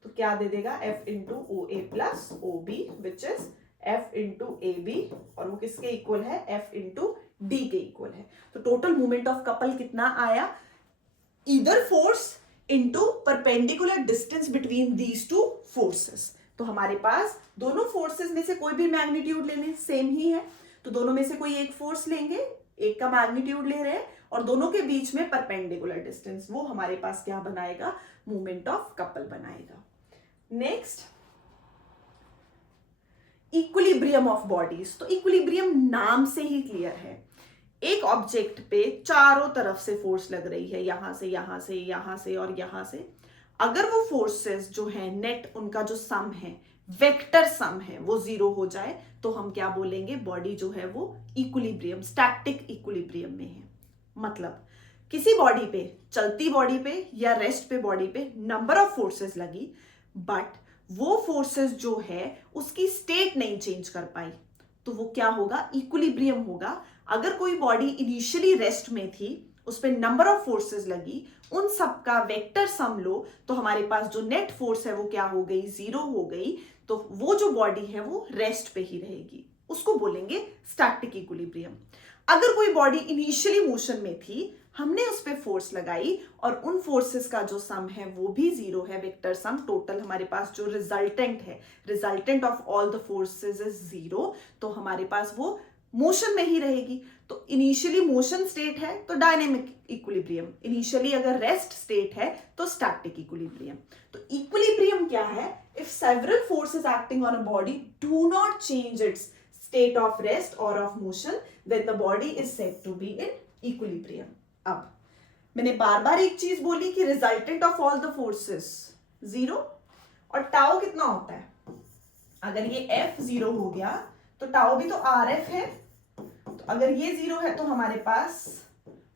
तो क्या दे देगा, F into O A plus O B, which is F into A B, और वो किसके इक्वल है, F इंटू डी के इक्वल है। तो टोटल मूवमेंट ऑफ कपल कितना आया, either force into perpendicular distance between these two forces. तो हमारे पास दोनों फोर्सेस में से कोई भी मैग्नीट्यूड लेने सेम ही है, तो दोनों में से कोई एक फोर्स लेंगे, एक का मैग्नीट्यूड ले रहे हैं, और दोनों के बीच में परपेंडिकुलर डिस्टेंस, वो हमारे पास क्या बनाएगा, मूवमेंट ऑफ कपल बनाएगा। Next, equilibrium of bodies. तो इक्विलिब्रियम नाम से ही क्लियर है, एक ऑब्जेक्ट पे चारों तरफ से फोर्स लग रही है, यहां से यहां से यहां से और यहां से। अगर वो फोर्सेस जो है नेट, उनका जो सम है, वेक्टर सम है, वो जीरो हो जाए, तो हम क्या बोलेंगे, बॉडी जो है वो इक्विलिब्रियम, स्टैटिक इक्विलिब्रियम में है। मतलब किसी बॉडी पे, चलती बॉडी पे या रेस्ट पे बॉडी पे नंबर ऑफ फोर्सेस लगी, बट वो फोर्सेस जो है उसकी स्टेट नहीं चेंज कर पाई, तो वो क्या होगा, इक्विलिब्रियम होगा। अगर कोई बॉडी इनिशियली रेस्ट में थी, उस पे नंबर ऑफ फोर्सेस लगी, उन सब का वेक्टर सम लो, तो हमारे पास जो नेट फोर्स है वो क्या हो गई, जीरो हो गई। तो वो जो बॉडी है वो रेस्ट पे ही रहेगी, उसको बोलेंगे स्टैटिक इक्विलिब्रियम। अगर कोई बॉडी इनिशियली मोशन में थी, हमने उस पे फोर्स लगाई और उन फोर्सेस का जो सम है वो भी जीरो है, वेक्टर सम, टोटल हमारे पास जो रिजल्टेंट है, resultant of all the forces is zero, तो हमारे पास वो मोशन में ही रहेगी। तो इनिशियली मोशन स्टेट है तो डायनेमिक इक्विलिब्रियम, इनिशियली अगर रेस्ट स्टेट है तो स्टैटिक इक्विलिब्रियम। तो इक्विलिब्रियम क्या है, if several forces acting on a body do not change its state of rest और of motion, then the body is said to be in equilibrium. अब मैंने बार बार एक चीज बोली कि resultant of all the forces zero, और टाउ कितना होता है, अगर ये F जीरो हो गया तो टाउ भी तो RF है, तो अगर ये जीरो है तो हमारे पास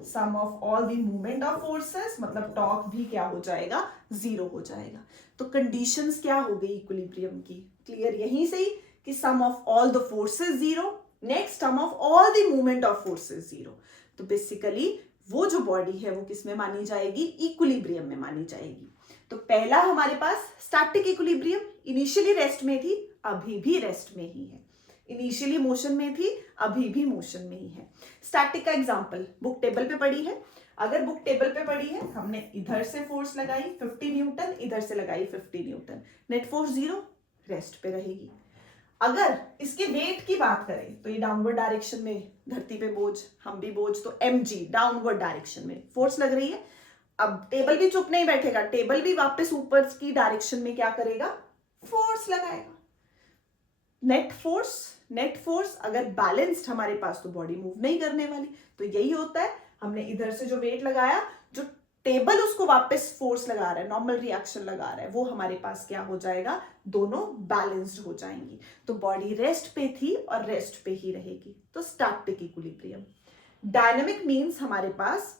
sum of all the movement of forces, मतलब टॉर्क भी क्या हो जाएगा, जीरो हो जाएगा। तो कंडीशंस क्या हो गई इक्विलिब्रियम की, क्लियर यहीं से ही कि sum of all the forces zero, next sum of all the movement of forces zero. तो बेसिकली वो जो बॉडी है वो किस में मानी जाएगी, इक्विलिब्रियम में मानी जाएगी। तो पहला हमारे पास स्टैटिक इक्विलिब्रियम, इनिशियली रेस्ट में थी, अभी भी रेस्ट में ही है, इनिशियली मोशन में थी, अभी भी मोशन में ही है। स्टैटिक का एग्जांपल बुक टेबल पे पड़ी है, अगर बुक टेबल पे पड़ी है, हमने इधर से फोर्स लगाई 50 न्यूटन, इधर से लगाई 50 Newton, net force zero, rest पे रहेगी। अगर इसके वेट की बात करें तो ये डाउनवर्ड डायरेक्शन में, धरती पे बोझ, हम भी बोझ, तो mg डाउनवर्ड डायरेक्शन में फोर्स लग रही है। अब टेबल भी चुप नहीं बैठेगा, टेबल भी वापस ऊपर की डायरेक्शन में क्या करेगा, फोर्स लगाएगा। नेट फोर्स अगर बैलेंस्ड हमारे पास तो बॉडी मूव नहीं करने वाली। तो यही होता है, हमने इधर से जो वेट लगाया, जो टेबल उसको वापस फोर्स लगा रहा है, नॉर्मल रिएक्शन लगा रहा है, वो हमारे पास क्या हो जाएगा, दोनों बैलेंस्ड हो जाएंगी। तो बॉडी रेस्ट पे थी और रेस्ट पे ही रहेगी, तो स्टैटिक इक्विलिब्रियम। डायनेमिक मीन्स हमारे पास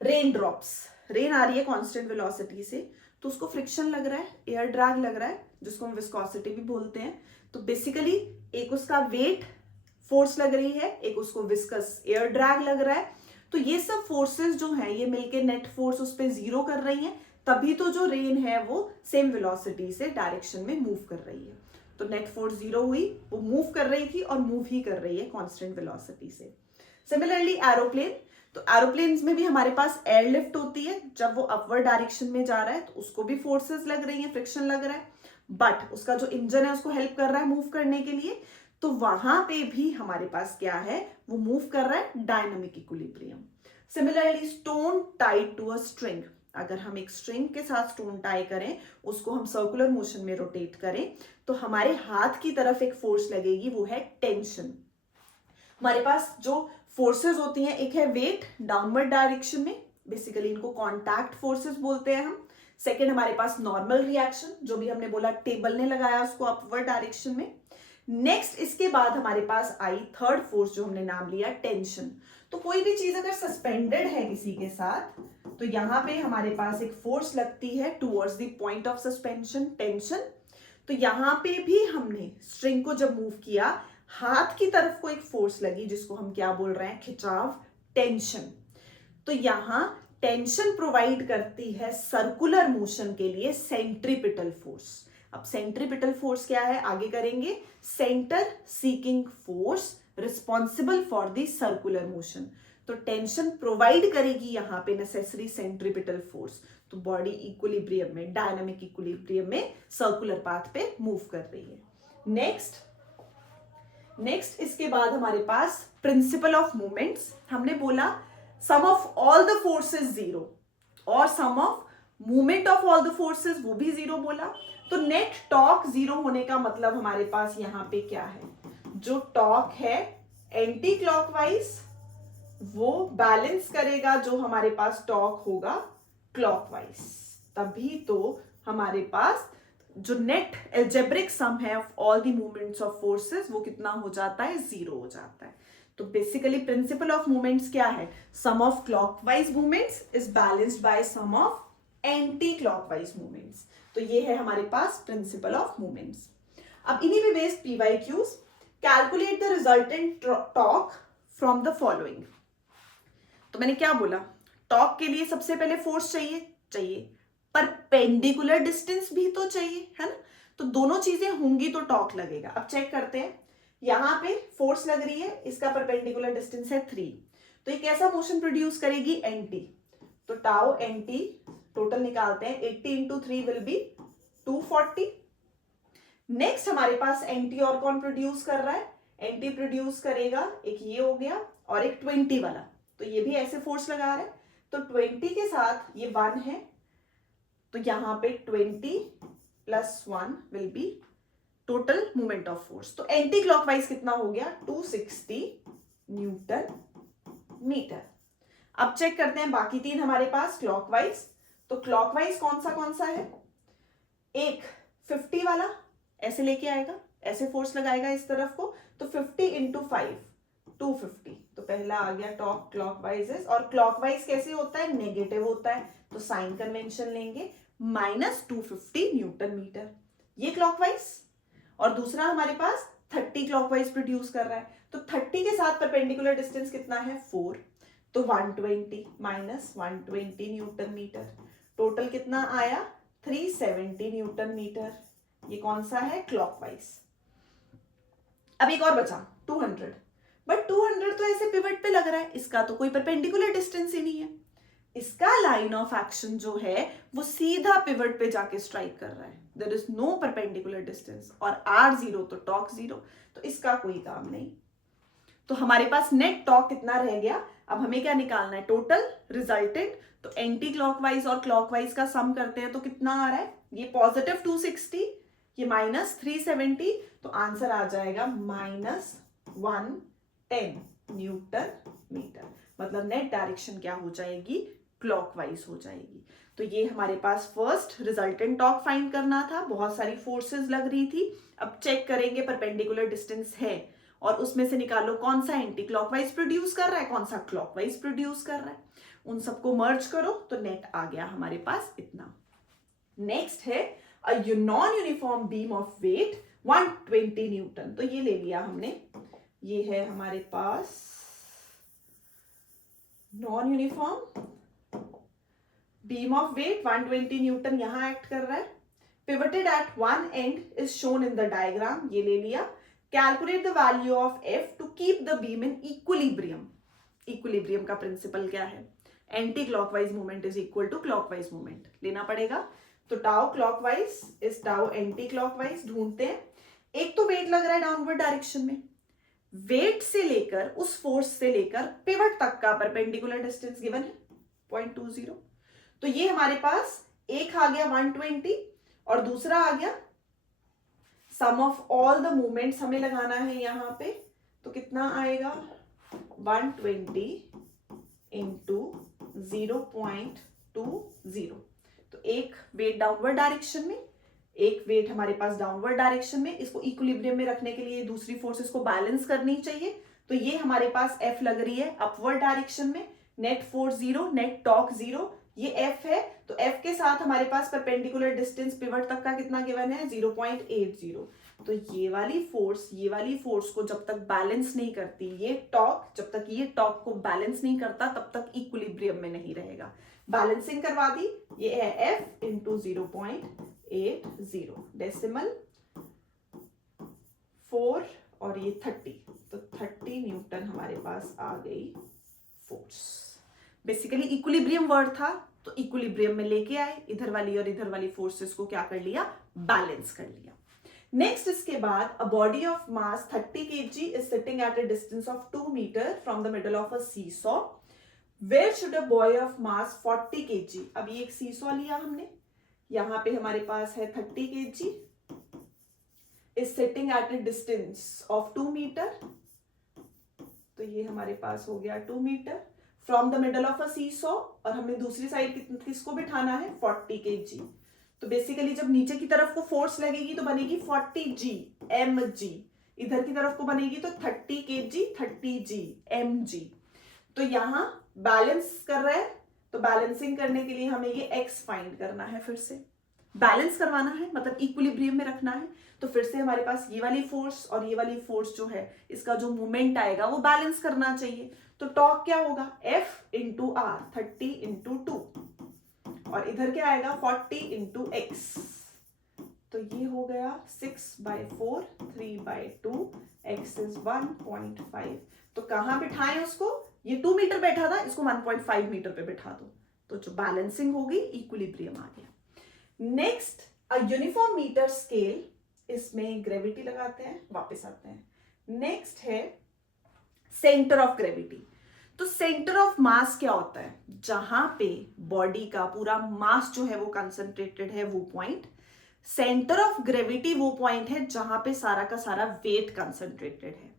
रेन ड्रॉप्स, रेन आ रही है कांस्टेंट वेलोसिटी से, तो उसको फ्रिक्शन लग रहा है, एयर ड्रैग लग रहा है, जिसको हम विस्कोसिटी भी बोलते हैं। तो बेसिकली एक उसका वेट फोर्स लग रही है, एक उसको विस्कस एयर ड्रैग लग रहा है। तो ये सब फोर्सेस जो हैं ये मिलके नेट फोर्स उस पर जीरो कर रही हैं, तभी तो जो रेन है वो सेम वेलोसिटी से डायरेक्शन में मूव कर रही है। तो नेट फोर्स जीरो हुई, वो मूव कर रही थी और मूव ही कर रही है कांस्टेंट वेलोसिटी से। सिमिलरली एरोप्लेन, तो एरोप्लेन्स में भी हमारे पास एयर लिफ्ट होती है, जब वो अपवर्ड डायरेक्शन में जा रहा है तो उसको भी फोर्सेस लग रही हैं, फ्रिक्शन लग रहा है, बट उसका जो इंजन है उसको हेल्प कर रहा है मूव करने के लिए, तो वहां पे भी हमारे पास क्या है, वो मूव कर रहा है dynamic equilibrium. Similarly stone tied to a string, अगर हम एक स्ट्रिंग के साथ स्टोन टाई करें, उसको हम सर्कुलर मोशन में रोटेट करें, तो हमारे हाथ की तरफ एक फोर्स लगेगी, वो है टेंशन। हमारे पास जो फोर्सेस होती हैं, एक है वेट डाउनवर्ड डायरेक्शन में, बेसिकली इनको कॉन्टैक्ट फोर्सेस बोलते हैं हम। सेकेंड हमारे पास नॉर्मल रिएक्शन, जो भी हमने बोला टेबल ने लगाया उसको अपवर्ड डायरेक्शन में। नेक्स्ट इसके बाद हमारे पास आई थर्ड फोर्स, जो हमने नाम लिया टेंशन। तो कोई भी चीज अगर सस्पेंडेड है किसी के साथ, तो यहां पे हमारे पास एक फोर्स लगती है towards the point of suspension, tension. तो यहां पे भी हमने स्ट्रिंग को जब मूव किया, हाथ की तरफ को एक फोर्स लगी, जिसको हम क्या बोल रहे हैं, खिंचाव, टेंशन। तो यहां टेंशन प्रोवाइड करती है सर्कुलर मोशन के लिए सेंट्रीपिटल फोर्स। अब सेंट्रीपिटल फोर्स क्या है आगे करेंगे, centre seeking force responsible for the circular motion. तो टेंशन प्रोवाइड करेगी यहां पे नेसेसरी सेंट्रीपिटल फोर्स, तो बॉडी इक्विलिब्रियम में, डायनामिक इक्विलिब्रियम में सर्कुलर पाथ पे मूव कर रही है। नेक्स्ट इसके बाद हमारे पास प्रिंसिपल ऑफ मोमेंट्स। हमने बोला sum of all the forces zero और sum of movement of all the forces वो भी जीरो बोला। तो नेट टॉर्क जीरो होने का मतलब हमारे पास यहां पे क्या है, जो टॉर्क है एंटी क्लॉकवाइज वो बैलेंस करेगा जो हमारे पास टॉर्क होगा क्लॉकवाइज, तभी तो हमारे पास जो नेट एल्जेब्रिक सम है of all the movements of forces वो कितना हो जाता है, जीरो हो जाता है। तो बेसिकली प्रिंसिपल ऑफ मूवमेंट्स क्या है, sum of clockwise movements is balanced by sum of anti clockwise movements. तो ये है हमारे पास प्रिंसिपल ऑफ मूवमेंट्स। अब इन्हीं पे based PYQs, calculate the resultant torque from the following. तो मैंने क्या बोला, टॉर्क के लिए सबसे पहले फोर्स चाहिए, परपेंडिकुलर डिस्टेंस भी तो चाहिए, है ना। तो दोनों चीजें होंगी तो टॉर्क लगेगा। अब चेक करते हैं, यहां पे फोर्स लग रही है, इसका परपेंडिकुलर डिस्टेंस है 3, तो ये कैसा मोशन प्रोड्यूस करेगी, एनटी। तो टाउ एनटी टोटल निकालते हैं, 80 इंटू 3 विल बी 240। नेक्स्ट हमारे पास एनटी और कौन प्रोड्यूस कर रहा है, एनटी प्रोड्यूस करेगा एक ये हो गया और एक 20 वाला, तो ये भी ऐसे फोर्स लगा रहा है। तो 20 के साथ ये 1 है, तो यहां पे 20 plus 1 will be total movement of force. तो एंटी क्लॉकवाइज कितना हो गया, 260 न्यूटन मीटर। अब चेक करते हैं बाकी तीन हमारे पास क्लॉकवाइज। तो क्लॉकवाइज कौन सा है, एक 50 वाला ऐसे लेके आएगा, ऐसे फोर्स लगाएगा इस तरफ को, तो 50 इंटू 5 250। तो पहला आ गया टॉर्क क्लॉकवाइज, और क्लॉकवाइज कैसे होता है, नेगेटिव होता है, तो साइन कन्वेंशन लेंगे, -250 न्यूटन मीटर, ये क्लॉकवाइज। और दूसरा हमारे पास 30 क्लॉकवाइज प्रोड्यूस कर रहा है, तो 30 के साथ परपेंडिकुलर डिस्टेंस कितना है, 4, तो 120 -120 न्यूटन मीटर, टोटल कितना आया 370 न्यूटन मीटर। ये कौन सा है, क्लॉकवाइज। अब एक और बचा 200, बट 200 तो ऐसे पिवट पे लग रहा है, इसका तो कोई परपेंडिकुलर डिस्टेंस ही नहीं है, इसका लाइन ऑफ एक्शन जो है वो सीधा पिवट पे जाके स्ट्राइक कर रहा है, there is no perpendicular distance, और r0 तो टॉर्क 0, तो इसका कोई काम नहीं। तो हमारे पास नेट टॉर्क कितना रह गया, अब हमें क्या निकालना है, टोटल रिजल्टेंट। तो एंटी क्लॉकवाइज और क्लॉकवाइज का सम करते हैं तो कितना आ रहा है, ये पॉजिटिव 260, ये -370, तो आंसर आ जाएगा -110 न्यूटन मीटर। मतलब नेट डायरेक्शन क्या हो जाएगी, क्लॉकवाइज हो जाएगी। तो ये हमारे पास फर्स्ट रिजल्टेंट टॉर्क फाइंड करना था, बहुत सारी फोर्सेस लग रही थी। अब चेक करेंगे परपेंडिकुलर डिस्टेंस है और उसमें से निकालो कौन सा एंटी क्लॉकवाइज प्रोड्यूस कर रहा है, कौन सा क्लॉकवाइज प्रोड्यूस कर रहा है। उन सबको मर्ज करो तो नेट आ गया हमारे पास इतना। नेक्स्ट है a non uniform beam of weight 120 newton. तो ये ले लिया हमने, ये है हमारे पास non uniform beam of weight 120 newton यहां एक्ट कर रहा है। Pivoted at one end is shown in the diagram, ये ले लिया। Calculate the value of F to keep the beam in equilibrium. Equilibrium का प्रिंसिपल क्या है, anti clockwise movement is equal to clockwise movement लेना पड़ेगा। तो tau clockwise is tau anti clockwise ढूंढते हैं। एक तो वेट लग रहा है डाउनवर्ड डायरेक्शन में, वेट से लेकर उस फोर्स से लेकर पिवट तक का परपेंडिकुलर डिस्टेंस गिवन है 0.20। तो ये हमारे पास एक आ गया 120 और दूसरा आ गया सम ऑफ ऑल द मूवमेंट्स हमें लगाना है यहां पे। तो कितना आएगा 120 इंटू 0.20। तो एक वेट डाउनवर्ड डायरेक्शन में, एक वेट हमारे पास डाउनवर्ड डायरेक्शन में, इसको इक्विलिब्रियम में रखने के लिए दूसरी फोर्सेस को बैलेंस करनी चाहिए। तो ये हमारे पास एफ लग रही है अपवर्ड डायरेक्शन में, नेट फोर्स 0, नेट टॉर्क 0, ये एफ है। तो एफ के साथ हमारे पास परपेंडिकुलर डिस्टेंस पिवट तक का कितना गिवन है 0.80। तो ये वाली फोर्स को जब तक बैलेंस नहीं करती, ये टॉर्क जब तक ये टॉर्क को बैलेंस नहीं करता तब तक इक्विलिब्रियम में नहीं रहेगा। बैलेंसिंग करवा दी, ये है एफ इंटू 0.80 डेसिमल 4 और ये 30। तो 30 न्यूटन हमारे पास आ गई फोर्स। बेसिकली इक्विलिब्रियम वर्ड था तो इक्विलिब्रियम में लेके आए, इधर वाली और इधर वाली फोर्सेस को क्या कर लिया, बैलेंस कर लिया। नेक्स्ट इसके बाद a body of mass 30 kg is sitting at a distance of 2 metre from the middle of a seesaw. Where should a boy of mass 40 kg। अब ये एक सीसॉ लिया हमने, यहां पे हमारे पास है 30 kg is sitting at a distance of 2 metre. तो ये हमारे पास हो गया 2 metre from the middle of a seesaw, और हमें दूसरी साइड किसको बिठाना है 40 kg। तो बेसिकली जब नीचे की तरफ को फोर्स लगेगी तो बनेगी 40g mg, इधर की तरफ को बनेगी तो 30 kg 30g mg। तो यहां बैलेंस कर रहा है, तो बैलेंसिंग करने के लिए हमें ये x फाइंड करना है, फिर से बैलेंस करवाना है, मतलब इक्विलिब्रियम में रखना है। तो फिर से हमारे पास ये वाली फोर्स और ये वाली फोर्स जो है, इसका जो मूवमेंट आएगा वो बैलेंस करना चाहिए। तो टॉर्क क्या होगा F इंटू आर, 30 इंटू 2, और इधर क्या आएगा 40 इंटू एक्स। तो ये हो गया 6/4 3/2, x इज 1.5। तो कहां बिठाएं उसको, ये 2 मीटर बैठा था, इसको 1.5 मीटर पे बिठा दो। तो जो बैलेंसिंग होगी इक्विलिब्रियम आ गया। Next a uniform metre scale, इसमें ग्रेविटी लगाते हैं, वापस आते हैं। नेक्स्ट है सेंटर ऑफ ग्रेविटी। तो सेंटर ऑफ मास क्या होता है, जहां पे बॉडी का पूरा मास जो है वो कंसंट्रेटेड है, वो पॉइंट। सेंटर ऑफ ग्रेविटी वो पॉइंट है जहां पे सारा का सारा वेट कंसंट्रेटेड है।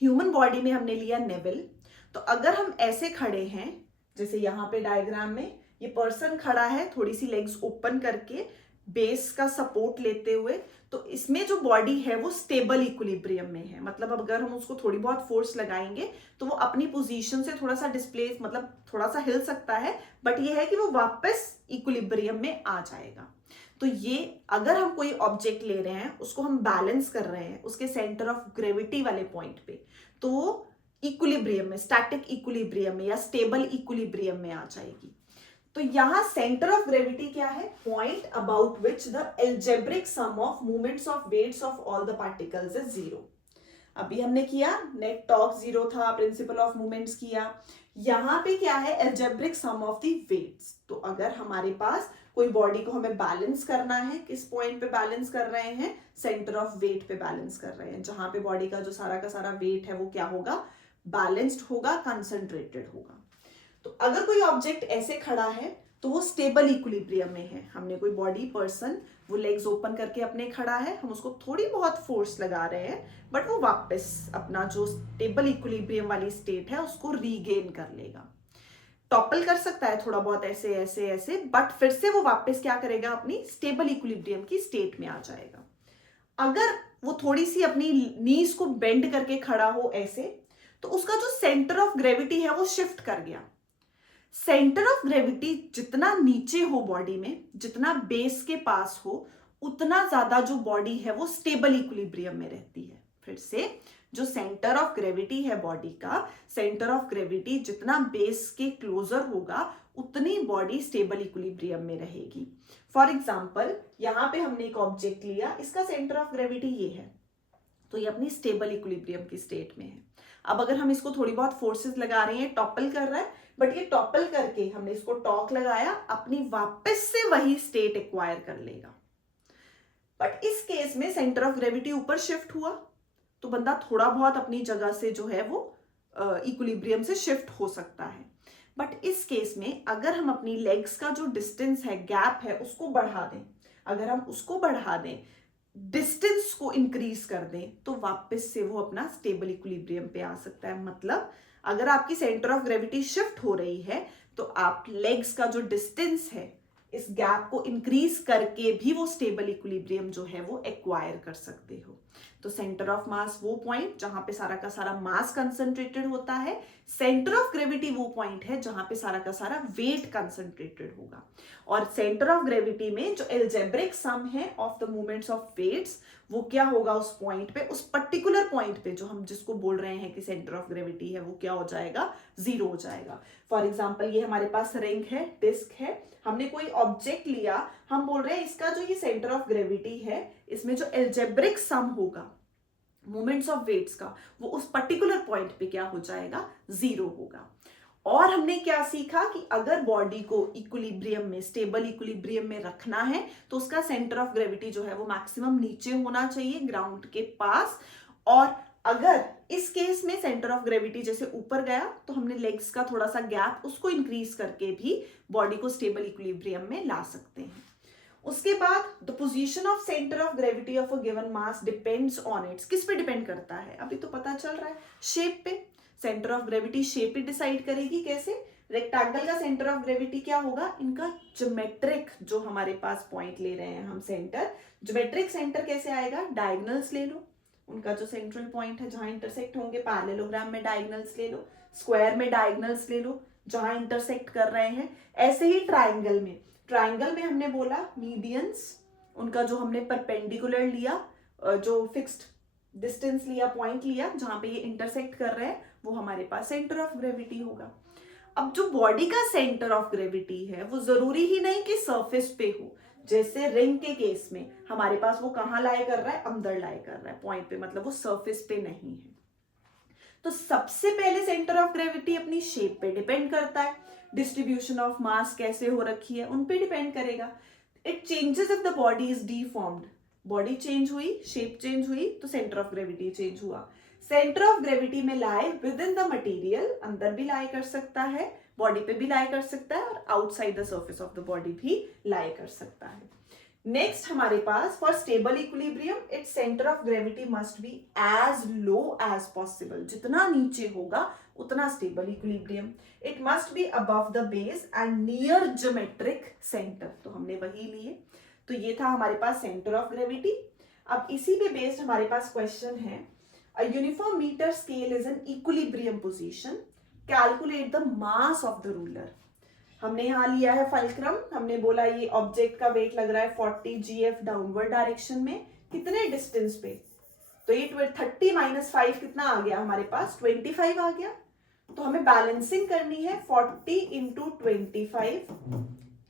ह्यूमन बॉडी में हमने लिया नेवल। तो अगर हम ऐसे खड़े हैं, जैसे यहां पे डायग्राम में ये पर्सन खड़ा है थोड़ी सी लेग्स ओपन करके, बेस का सपोर्ट लेते हुए, तो इसमें जो बॉडी है वो स्टेबल इक्विलिब्रियम में है। मतलब अगर हम उसको थोड़ी बहुत फोर्स लगाएंगे तो वो अपनी पोजीशन से थोड़ा सा डिस्प्लेस, मतलब थोड़ा सा हिल सकता है, बट ये है कि वो वापस इक्विलिब्रियम में आ जाएगा। तो ये अगर हम कोई ऑब्जेक्ट ले रहे हैं, उसको हम बैलेंस कर रहे हैं उसके सेंटर ऑफ ग्रेविटी वाले पॉइंट पे, तो इक्विलिब्रियम में, स्टैटिक इक्विलिब्रियम में या स्टेबल इक्विलिब्रियम में आ जाएगी। तो यहां सेंटर ऑफ ग्रेविटी क्या है, point about which the algebraic sum of movements of weights of all the particles is 0। अभी हमने किया नेट टॉर्क 0 था, प्रिंसिपल ऑफ मूवमेंट्स किया। यहां पे क्या है, algebraic sum of the weights. तो अगर हमारे पास कोई बॉडी को हमें बैलेंस करना है, किस पॉइंट पे बैलेंस कर रहे हैं, सेंटर ऑफ वेट पे बैलेंस कर रहे हैं, जहां पे बॉडी का जो सारा का सारा वेट है वो क्या होगा, बैलेंस्ड होगा, कंसंट्रेटेड होगा। तो अगर कोई ऑब्जेक्ट ऐसे खड़ा है तो वो स्टेबल इक्विलिब्रियम में है। हमने कोई बॉडी, पर्सन, वो लेग्स ओपन करके अपने खड़ा है, हम उसको थोड़ी बहुत फोर्स लगा रहे हैं, बट वो वापस अपना जो स्टेबल इक्विलिब्रियम वाली स्टेट है उसको रीगेन कर लेगा। टॉपल कर सकता है थोड़ा बहुत ऐसे ऐसे ऐसे, बट फिर से वो वापस क्या करेगा, अपनी स्टेबल इक्विलिब्रियम की स्टेट में आ जाएगा। अगर वो थोड़ी सी अपनी नीज को बेंड करके खड़ा हो ऐसे, तो उसका जो सेंटर ऑफ ग्रेविटी है वो शिफ्ट कर गया। सेंटर ऑफ ग्रेविटी जितना नीचे हो बॉडी में, जितना बेस के पास हो, उतना ज्यादा जो बॉडी है वो स्टेबल इक्विलिब्रियम में रहती है। फिर से, जो सेंटर ऑफ ग्रेविटी है बॉडी का, सेंटर ऑफ ग्रेविटी जितना बेस के क्लोजर होगा, उतनी बॉडी स्टेबल इक्विलिब्रियम में रहेगी। फॉर एग्जाम्पल, यहां पे हमने एक ऑब्जेक्ट लिया, इसका सेंटर ऑफ ग्रेविटी ये है, तो ये अपनी स्टेबल इक्विलिब्रियम की स्टेट में है। अब अगर हम इसको थोड़ी बहुत फोर्सेस लगा रहे हैं, टॉपल कर रहा है, बट ये टॉपल करके हमने इसको टॉक लगाया, अपनी वापस से वही स्टेट एक्वायर कर लेगा। बट इस केस में सेंटर ऑफ ग्रेविटी ऊपर शिफ्ट हुआ, तो बंदा थोड़ा बहुत अपनी जगह से जो है वो इक्विलिब्रियम से शिफ्ट हो सकता है। बट इस केस में अगर हम अपनी लेग्स का जो डिस्टेंस है, गैप है, उसको बढ़ा दें, अगर हम उसको बढ़ा दें, डिस्टेंस को इंक्रीज कर दें, तो वापस से वो अपना स्टेबल इक्विलिब्रियम पे आ सकता है। मतलब अगर आपकी सेंटर ऑफ ग्रेविटी शिफ्ट हो रही है, तो आप लेग्स का जो डिस्टेंस है, इस गैप को इंक्रीज करके भी वो स्टेबल इक्विलिब्रियम जो है वो एक्वायर कर सकते हो। तो सेंटर ऑफ मास वो पॉइंट जहां पे सारा का सारा मास कंसंट्रेटेड होता है, सेंटर ऑफ ग्रेविटी वो पॉइंट है जहां पे सारा का सारा वेट कंसंट्रेटेड होगा। और सेंटर ऑफ ग्रेविटी में जो एल्जेब्रिक सम है of the moments of weights, वो क्या होगा उस पॉइंट पे, उस पर्टिकुलर पॉइंट पे जो हम जिसको बोल रहे हैं कि सेंटर ऑफ ग्रेविटी है, वो क्या हो जाएगा, 0 हो जाएगा। फॉर एग्जाम्पल, ये हमारे पास रिंग है, डिस्क है, हमने कोई ऑब्जेक्ट लिया, हम बोल रहे हैं इसका जो ये सेंटर ऑफ ग्रेविटी है, इसमें जो एल्जेब्रिक सम होगा मोमेंट्स ऑफ वेट्स का, वो उस पर्टिकुलर पॉइंट पे क्या हो जाएगा, 0 होगा। और हमने क्या सीखा कि अगर बॉडी को इक्विलिब्रियम में, स्टेबल इक्विलिब्रियम में रखना है, तो उसका सेंटर ऑफ ग्रेविटी जो है वो मैक्सिमम नीचे होना चाहिए, ग्राउंड के पास। और अगर इस केस में सेंटर ऑफ ग्रेविटी जैसे ऊपर गया, तो हमने लेग्स का थोड़ा सा गैप उसको इंक्रीज करके भी बॉडी को स्टेबल इक्विलिब्रियम में ला सकते हैं। उसके बाद the position of centre of gravity of a given mass depends on it's, किस पे डिपेंड करता है, अभी तो पता चल रहा है, शेप पे। Centre of gravity shape he decide करेगी। कैसे, रेक्टेंगल का सेंटर ऑफ ग्रेविटी क्या होगा, इनका ज्योमेट्रिक जो हमारे पास पॉइंट ले रहे हैं हम सेंटर, ज्योमेट्रिक सेंटर कैसे आएगा, डायगोनल्स ले लो, उनका जो सेंट्रल पॉइंट है जहां इंटरसेक्ट होंगे, पैरेललोग्राम में डायगोनल्स ले लो, स्क्वायर में डायगोनल्स ले लो जहां इंटरसेक्ट कर रहे हैं। ऐसे ही ट्राइंगल में, ट्राइंगल में हमने बोला मीडियंस, उनका जो हमने परपेंडिकुलर लिया, जो फिक्स्ड डिस्टेंस लिया, पॉइंट लिया जहां पे ये इंटरसेक्ट कर रहे हैं, वो हमारे पास सेंटर ऑफ ग्रेविटी होगा। अब जो बॉडी का सेंटर ऑफ ग्रेविटी है, वो जरूरी ही नहीं कि सरफेस पे हो। जैसे रिंग के केस में हमारे पास वो कहां लाई कर रहा है, अंदर लाई कर रहा है पॉइंट पे, मतलब वो सरफेस पे नहीं है। तो सबसे पहले सेंटर ऑफ ग्रेविटी अपनी शेप पे डिपेंड करता है, डिस्ट्रीब्यूशन ऑफ मास कैसे हो रखी है उन पे डिपेंड करेगा। It changes if the body is डीफॉर्म्ड, body change हुई, शेप चेंज हुई, तो सेंटर ऑफ ग्रेविटी चेंज हुआ। सेंटर ऑफ ग्रेविटी में लाई विद इन द मटीरियल, अंदर भी लाई कर सकता है, बॉडी पे भी लाई कर सकता है, और outside the surface of the body भी लाई कर सकता है। नेक्स्ट हमारे पास, for stable equilibrium its centre of gravity must be as low as possible, जितना नीचे होगा उतना stable equilibrium. It must be above the base and near geometric centre, तो हमने वही लिए। तो ये था हमारे पास सेंटर ऑफ ग्रेविटी। अब इसी पे बेस्ड हमारे पास क्वेश्चन है, a uniform metre scale is an equilibrium position, calculate the mass of the ruler. हमने यहाँ लिया है फल्क्रम, हमने बोला ये ऑब्जेक्ट का वेट लग रहा है 40 GF डाउनवर्ड डायरेक्शन में, कितने डिस्टेंस पे, तो ये 30 - 5 कितना आ गया हमारे पास, 25 आ गया। तो हमें बैलेंसिंग करनी है, 40 × 25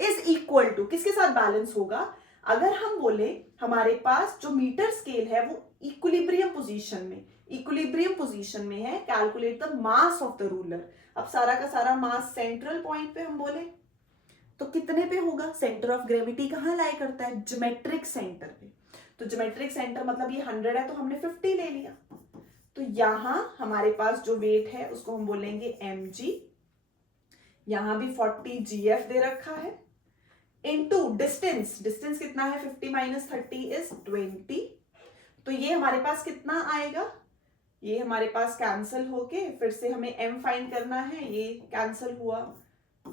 इज इक्वल टू, किसके साथ बैलेंस होगा, अगर हम बोले हमारे पास जो मीटर स्केल है वो इक्विलिब्रियम पोजीशन में, इक्विलिब्रियम पोजीशन में है, calculate the mass of the ruler. अब सारा का सारा मास सेंट्रल पॉइंट पे हम बोले तो कितने पे होगा, सेंटर ऑफ ग्रेविटी कहां लाई करता है, ज्योमेट्रिक सेंटर पे। तो ज्योमेट्रिक सेंटर मतलब ये 100 है, तो हमने 50 ले लिया। तो यहां हमारे पास जो वेट है उसको हम बोलेंगे mg, यहां भी 40 GF दे रखा है, इनटू डिस्टेंस, डिस्टेंस कितना है, 50 - 30 इज 20। तो ये हमारे पास कितना आएगा, ये हमारे पास कैंसिल होके फिर से हमें m फाइंड करना है, ये कैंसिल हुआ,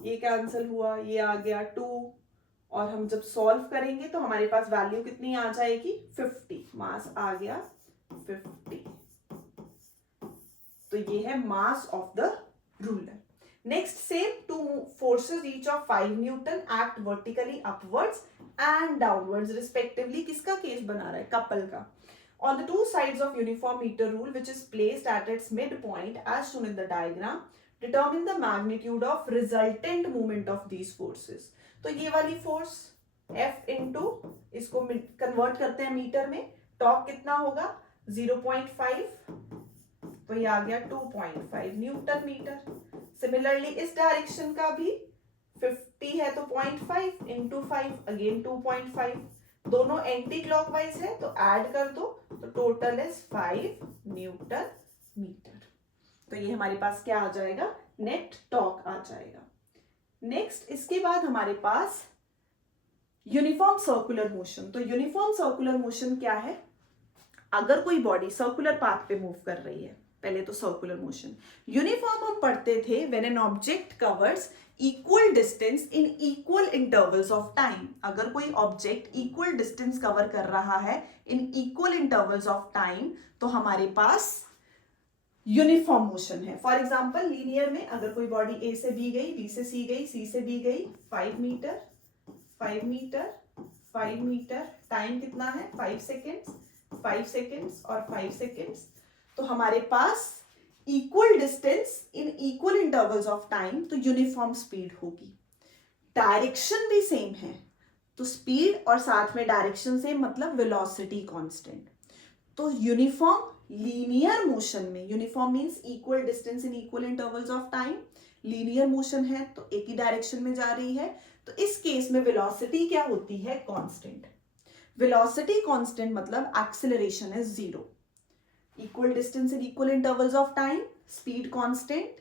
ये कैंसिल हुआ, ये आ गया 2, और हम जब सॉल्व करेंगे तो हमारे पास वैल्यू कितनी आ जाएगी 50, मास आ गया 50। तो ये है मास of the ruler. Next same, two forces each of 5 Newton act vertically upwards and downwards respectively. किसका केस बना रहा है, कपल का। On the two sides of uniform meter rule, which is placed at its midpoint as shown in the diagram, determine the magnitude of resultant moment of these forces. तो ये वाली फोर्स F इंटू, इसको कन्वर्ट करते हैं मीटर में, टॉर्क कितना होगा 0.5, तो ये आ गया 2.5 न्यूटन मीटर। सिमिलरली इस डायरेक्शन का भी 50 है तो 0.5 इंटू 5 अगेन 2.5, दोनों एंटी क्लॉकवाइज है तो ऐड कर दो, तो टोटल इज 5 न्यूटन मीटर। तो ये हमारे पास क्या आ जाएगा, नेट टॉर्क आ जाएगा। नेक्स्ट इसके बाद हमारे पास यूनिफॉर्म सर्कुलर मोशन। तो यूनिफॉर्म सर्कुलर मोशन क्या है, अगर कोई बॉडी सर्कुलर पाथ पे मूव कर रही है, पहले तो सर्कुलर मोशन। यूनिफॉर्म हम पढ़ते थे when an object covers equal distance in equal intervals of time. अगर कोई ऑब्जेक्ट इक्वल डिस्टेंस कवर कर रहा है इन इक्वल इंटरवल्स ऑफ टाइम तो हमारे पास यूनिफॉर्म मोशन है। फॉर एग्जांपल लीनियर में अगर कोई बॉडी ए से बी गई, बी से सी गई, सी से डी गई, 5 मीटर 5 मीटर 5 मीटर, टाइम कितना है 5 सेकेंड्स 5 सेकेंड्स और 5 सेकेंड्स, तो हमारे पास equal distance in equal intervals of time, तो यूनिफॉर्म स्पीड होगी। डायरेक्शन भी सेम है, तो स्पीड और साथ में डायरेक्शन सेम, मतलब वेलोसिटी कांस्टेंट। तो यूनिफॉर्म लीनियर मोशन में, uniform means equal distance in equal intervals of time, linear motion है तो एक ही डायरेक्शन में जा रही है, तो इस केस में वेलोसिटी क्या होती है, कांस्टेंट। वेलोसिटी कांस्टेंट मतलब acceleration is 0, equal distance in equal intervals of time, speed constant,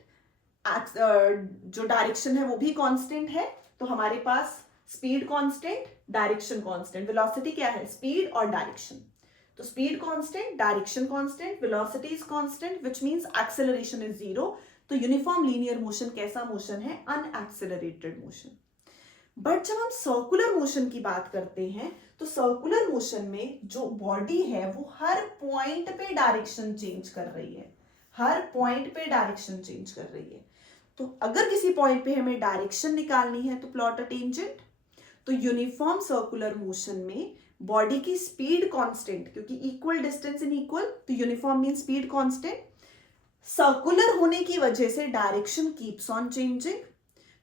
जो डायरेक्शन है वो भी कांस्टेंट है, तो हमारे पास speed constant, direction constant. Velocity क्या है, स्पीड और डायरेक्शन, तो speed constant, direction constant, velocity is constant, which means acceleration is 0। तो यूनिफॉर्म लीनियर मोशन कैसा मोशन है, अनएक्सेलरेटेड मोशन। बट जब हम सर्कुलर मोशन की बात करते हैं तो सर्कुलर मोशन में जो बॉडी है वो हर पॉइंट पे डायरेक्शन चेंज कर रही है, हर पॉइंट पे डायरेक्शन चेंज कर रही है। तो अगर किसी पॉइंट पे हमें डायरेक्शन निकालनी है तो प्लॉट अ टेंजेंट। तो यूनिफॉर्म सर्कुलर मोशन में बॉडी की स्पीड कांस्टेंट, क्योंकि इक्वल डिस्टेंस इन इक्वल, तो uniform mean speed constant, circular होने की वजह से डायरेक्शन कीप्स ऑन चेंजिंग।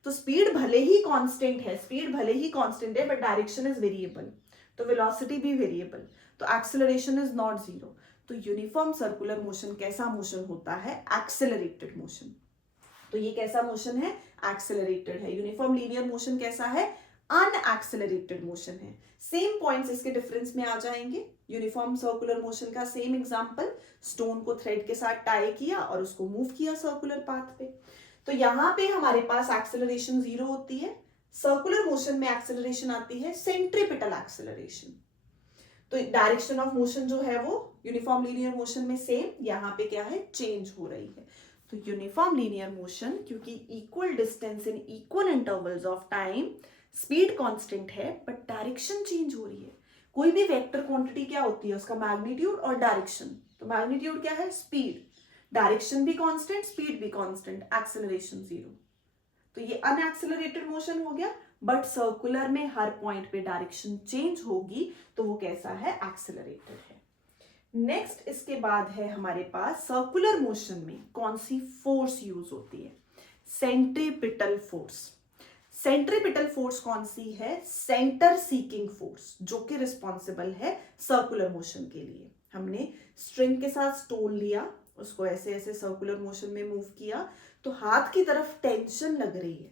तो स्पीड भले ही कांस्टेंट है, स्पीड भले ही कांस्टेंट है, बट डायरेक्शन इज वेरिएबल, तो वेलोसिटी भी वेरिएबल, तो एक्सेलरेशन इज नॉट 0। तो यूनिफॉर्म सर्कुलर मोशन कैसा मोशन होता है, एक्सेलरेटेड मोशन। तो ये कैसा मोशन है, एक्सेलरेटेड है। यूनिफॉर्म लीनियर मोशन कैसा है, अनएक्सेलरेटेड मोशन है। सेम पॉइंट्स इसके डिफरेंस में आ जाएंगे। यूनिफॉर्म सर्कुलर मोशन का सेम एग्जांपल, स्टोन को थ्रेड के साथ टाई किया और उसको मूव किया सर्कुलर पाथ पे, तो यहां पे हमारे पास एक्सेलरेशन 0 होती है। सर्कुलर मोशन में एक्सेलरेशन आती है सेंट्रीपिटल एक्सेलरेशन। तो डायरेक्शन ऑफ मोशन जो है वो यूनिफॉर्म लीनियर मोशन में सेम, यहाँ पे क्या है, चेंज हो रही है। तो यूनिफॉर्म लीनियर मोशन, क्योंकि equal distance in equal intervals of time, speed constant है बट डायरेक्शन चेंज हो रही है। कोई भी वेक्टर क्वांटिटी क्या होती है, उसका मैग्नीट्यूड और डायरेक्शन। तो मैग्नीट्यूड क्या है, स्पीड, डायरेक्शन भी कांस्टेंट, स्पीड भी कांस्टेंट, एक्सेलरेशन 0। तो ये अनएक्सेलरेटेड मोशन हो गया, बट सर्कुलर में हर पॉइंट पे डायरेक्शन चेंज होगी, तो वो कैसा है, एक्सेलरेटेड है। नेक्स्ट इसके बाद है हमारे पास सर्कुलर मोशन में कौन सी फोर्स यूज होती है, सेंट्रीपिटल फोर्स। सेंट्रीपिटल फोर्स कौन सी है, सेंटर सीकिंग फोर्स, जो कि रिस्पॉन्सिबल है सर्कुलर मोशन के लिए। हमने स्ट्रिंग के साथ स्टोन लिया, उसको ऐसे ऐसे सर्कुलर मोशन में मूव किया, तो हाथ की तरफ टेंशन लग रही है,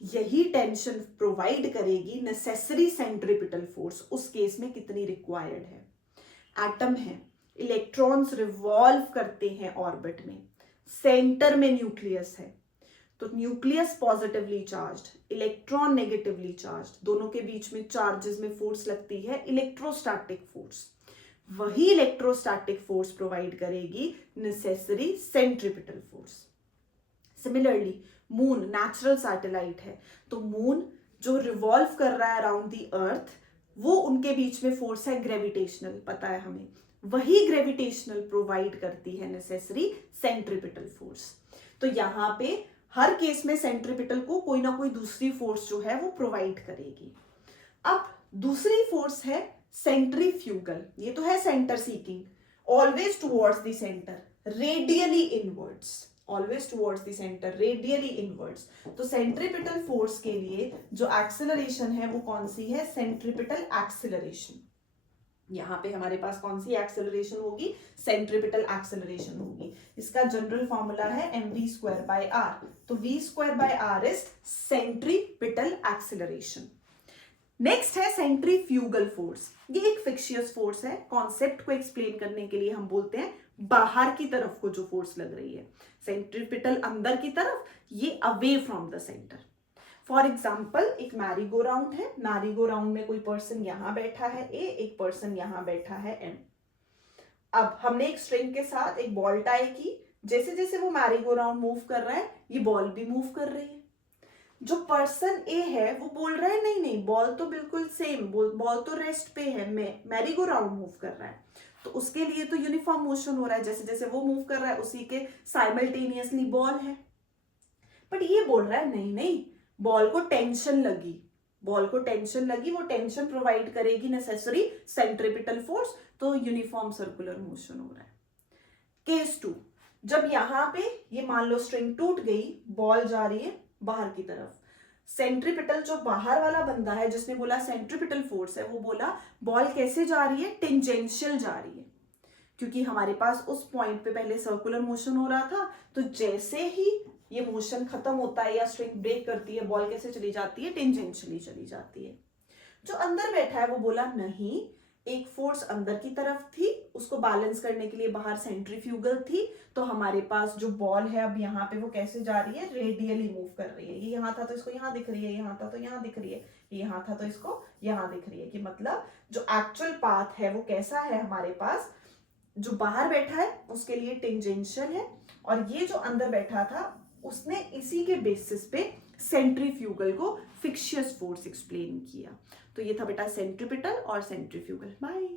यही टेंशन प्रोवाइड करेगी नेसेसरी सेंट्रीपिटल फोर्स। उस केस में कितनी रिक्वायर्ड है, एटम है, इलेक्ट्रॉन्स रिवॉल्व करते हैं ऑर्बिट में, सेंटर में न्यूक्लियस है, तो nucleus positively charged, electron negatively charged, दोनों के बीच में चार्जेस में फोर्स लगती है इलेक्ट्रोस्टैटिक फोर्स। वही इलेक्ट्रोस्टैटिक फोर्स प्रोवाइड करेगी necessary centripetal force. Similarly moon natural satellite है, तो मून जो रिवॉल्व कर रहा है अराउंड द अर्थ, वो उनके बीच में फोर्स है ग्रेविटेशनल, पता है हमें, वही ग्रेविटेशनल प्रोवाइड करती है नेसेसरी सेंट्रीपिटल फोर्स। तो यहाँ पे हर केस में सेंट्रीपिटल को कोई ना कोई दूसरी फोर्स जो है वो प्रोवाइड करेगी। अब दूसरी फोर्स है सेंट्रीफ्यूगल, ये तो है centre seeking, always towards the centre, radially inwards, always towards the centre, radially inwards. तो सेंट्रीपिटल फोर्स के लिए जो एक्सेलरेशन है वो कौन सी है, सेंट्रीपिटल एक्सेलरेशन। यहाँ पे हमारे पास कौन सी एक्सेलरेशन होगी, सेंट्रीपिटल एक्सेलरेशन होगी। इसका जनरल फॉर्मूला है mv²/r, तो v²/r is centripetal acceleration. Next है सेंट्रीफ्यूगल फोर्स, ये एक फिक्शियस फोर्स है, कॉन्सेप्ट को एक्सप्लेन करने के लिए हम बोलते हैं बाहर की तरफ को जो फोर्स लग रही है, सेंट्रीपिटल अंदर की तरफ, ये away from the centre. For example एक मैरी गो राउंड है, मैरी गो राउंड में कोई पर्सन यहां बैठा है ए, एक पर्सन यहां बैठा है एम। अब हमने एक स्ट्रिंग के साथ एक बॉल टाई की, जैसे जैसे वो मैरी गो राउंड मूव कर रहा है ये बॉल भी मूव कर रही है। जो पर्सन ए है वो बोल रहा है नहीं नहीं बॉल तो बिल्कुल सेम, बॉल तो रेस्ट पे है, मैरी गो राउंड मूव कर रहा है, तो उसके लिए तो यूनिफॉर्म मोशन हो रहा है, जैसे जैसे वो मूव कर रहा है उसी के साइमल्टेनियसली बॉल है। बट ये बोल रहा है नहीं नहीं बॉल को टेंशन लगी, बॉल को टेंशन लगी, वो टेंशन प्रोवाइड करेगी नेसेसरी सेंट्रीपिटल फोर्स, तो यूनिफॉर्म सर्कुलर मोशन हो रहा है। केस 2, जब यहां पे ये मान लो स्ट्रिंग टूट गई, बॉल जा रही है बाहर की तरफ, सेंट्रीपिटल जो बाहर वाला बंदा है जिसने बोला सेंट्रीपिटल फोर्स है, वो बोला बॉल कैसे जा रही है, टेंजेंशियल जा रही है, क्योंकि हमारे पास उस पॉइंट पे पहले सर्कुलर मोशन हो रहा था, तो जैसे ही ये मोशन खत्म होता है या स्ट्रिंग ब्रेक करती है, बॉल कैसे चली जाती है, टेंजेंशियली चली जाती है। जो अंदर बैठा है वो बोला नहीं, एक फोर्स अंदर की तरफ थी, उसको बैलेंस करने के लिए बाहर सेंट्रीफ्यूगल थी, तो हमारे पास जो बॉल है अब यहाँ पे वो कैसे जा रही है, रेडियली मूव कर रही है। ये यहाँ था तो इसको यहाँ दिख रही है, यहाँ था तो यहाँ दिख रही है, ये यहाँ था तो इसको यहाँ दिख रही है, कि मतलब जो एक्चुअल पाथ है वो कैसा है, हमारे पास जो बाहर बैठा है उसके लिए टेंजेंशियल है, और ये जो अंदर बैठा था उसने इसी के बेसिस पे सेंट्रीफ्यूगल को फिक्शियस फोर्स एक्सप्लेन किया। तो ये था बेटा सेंट्रीपिटल और सेंट्रीफ्यूगल। बाय।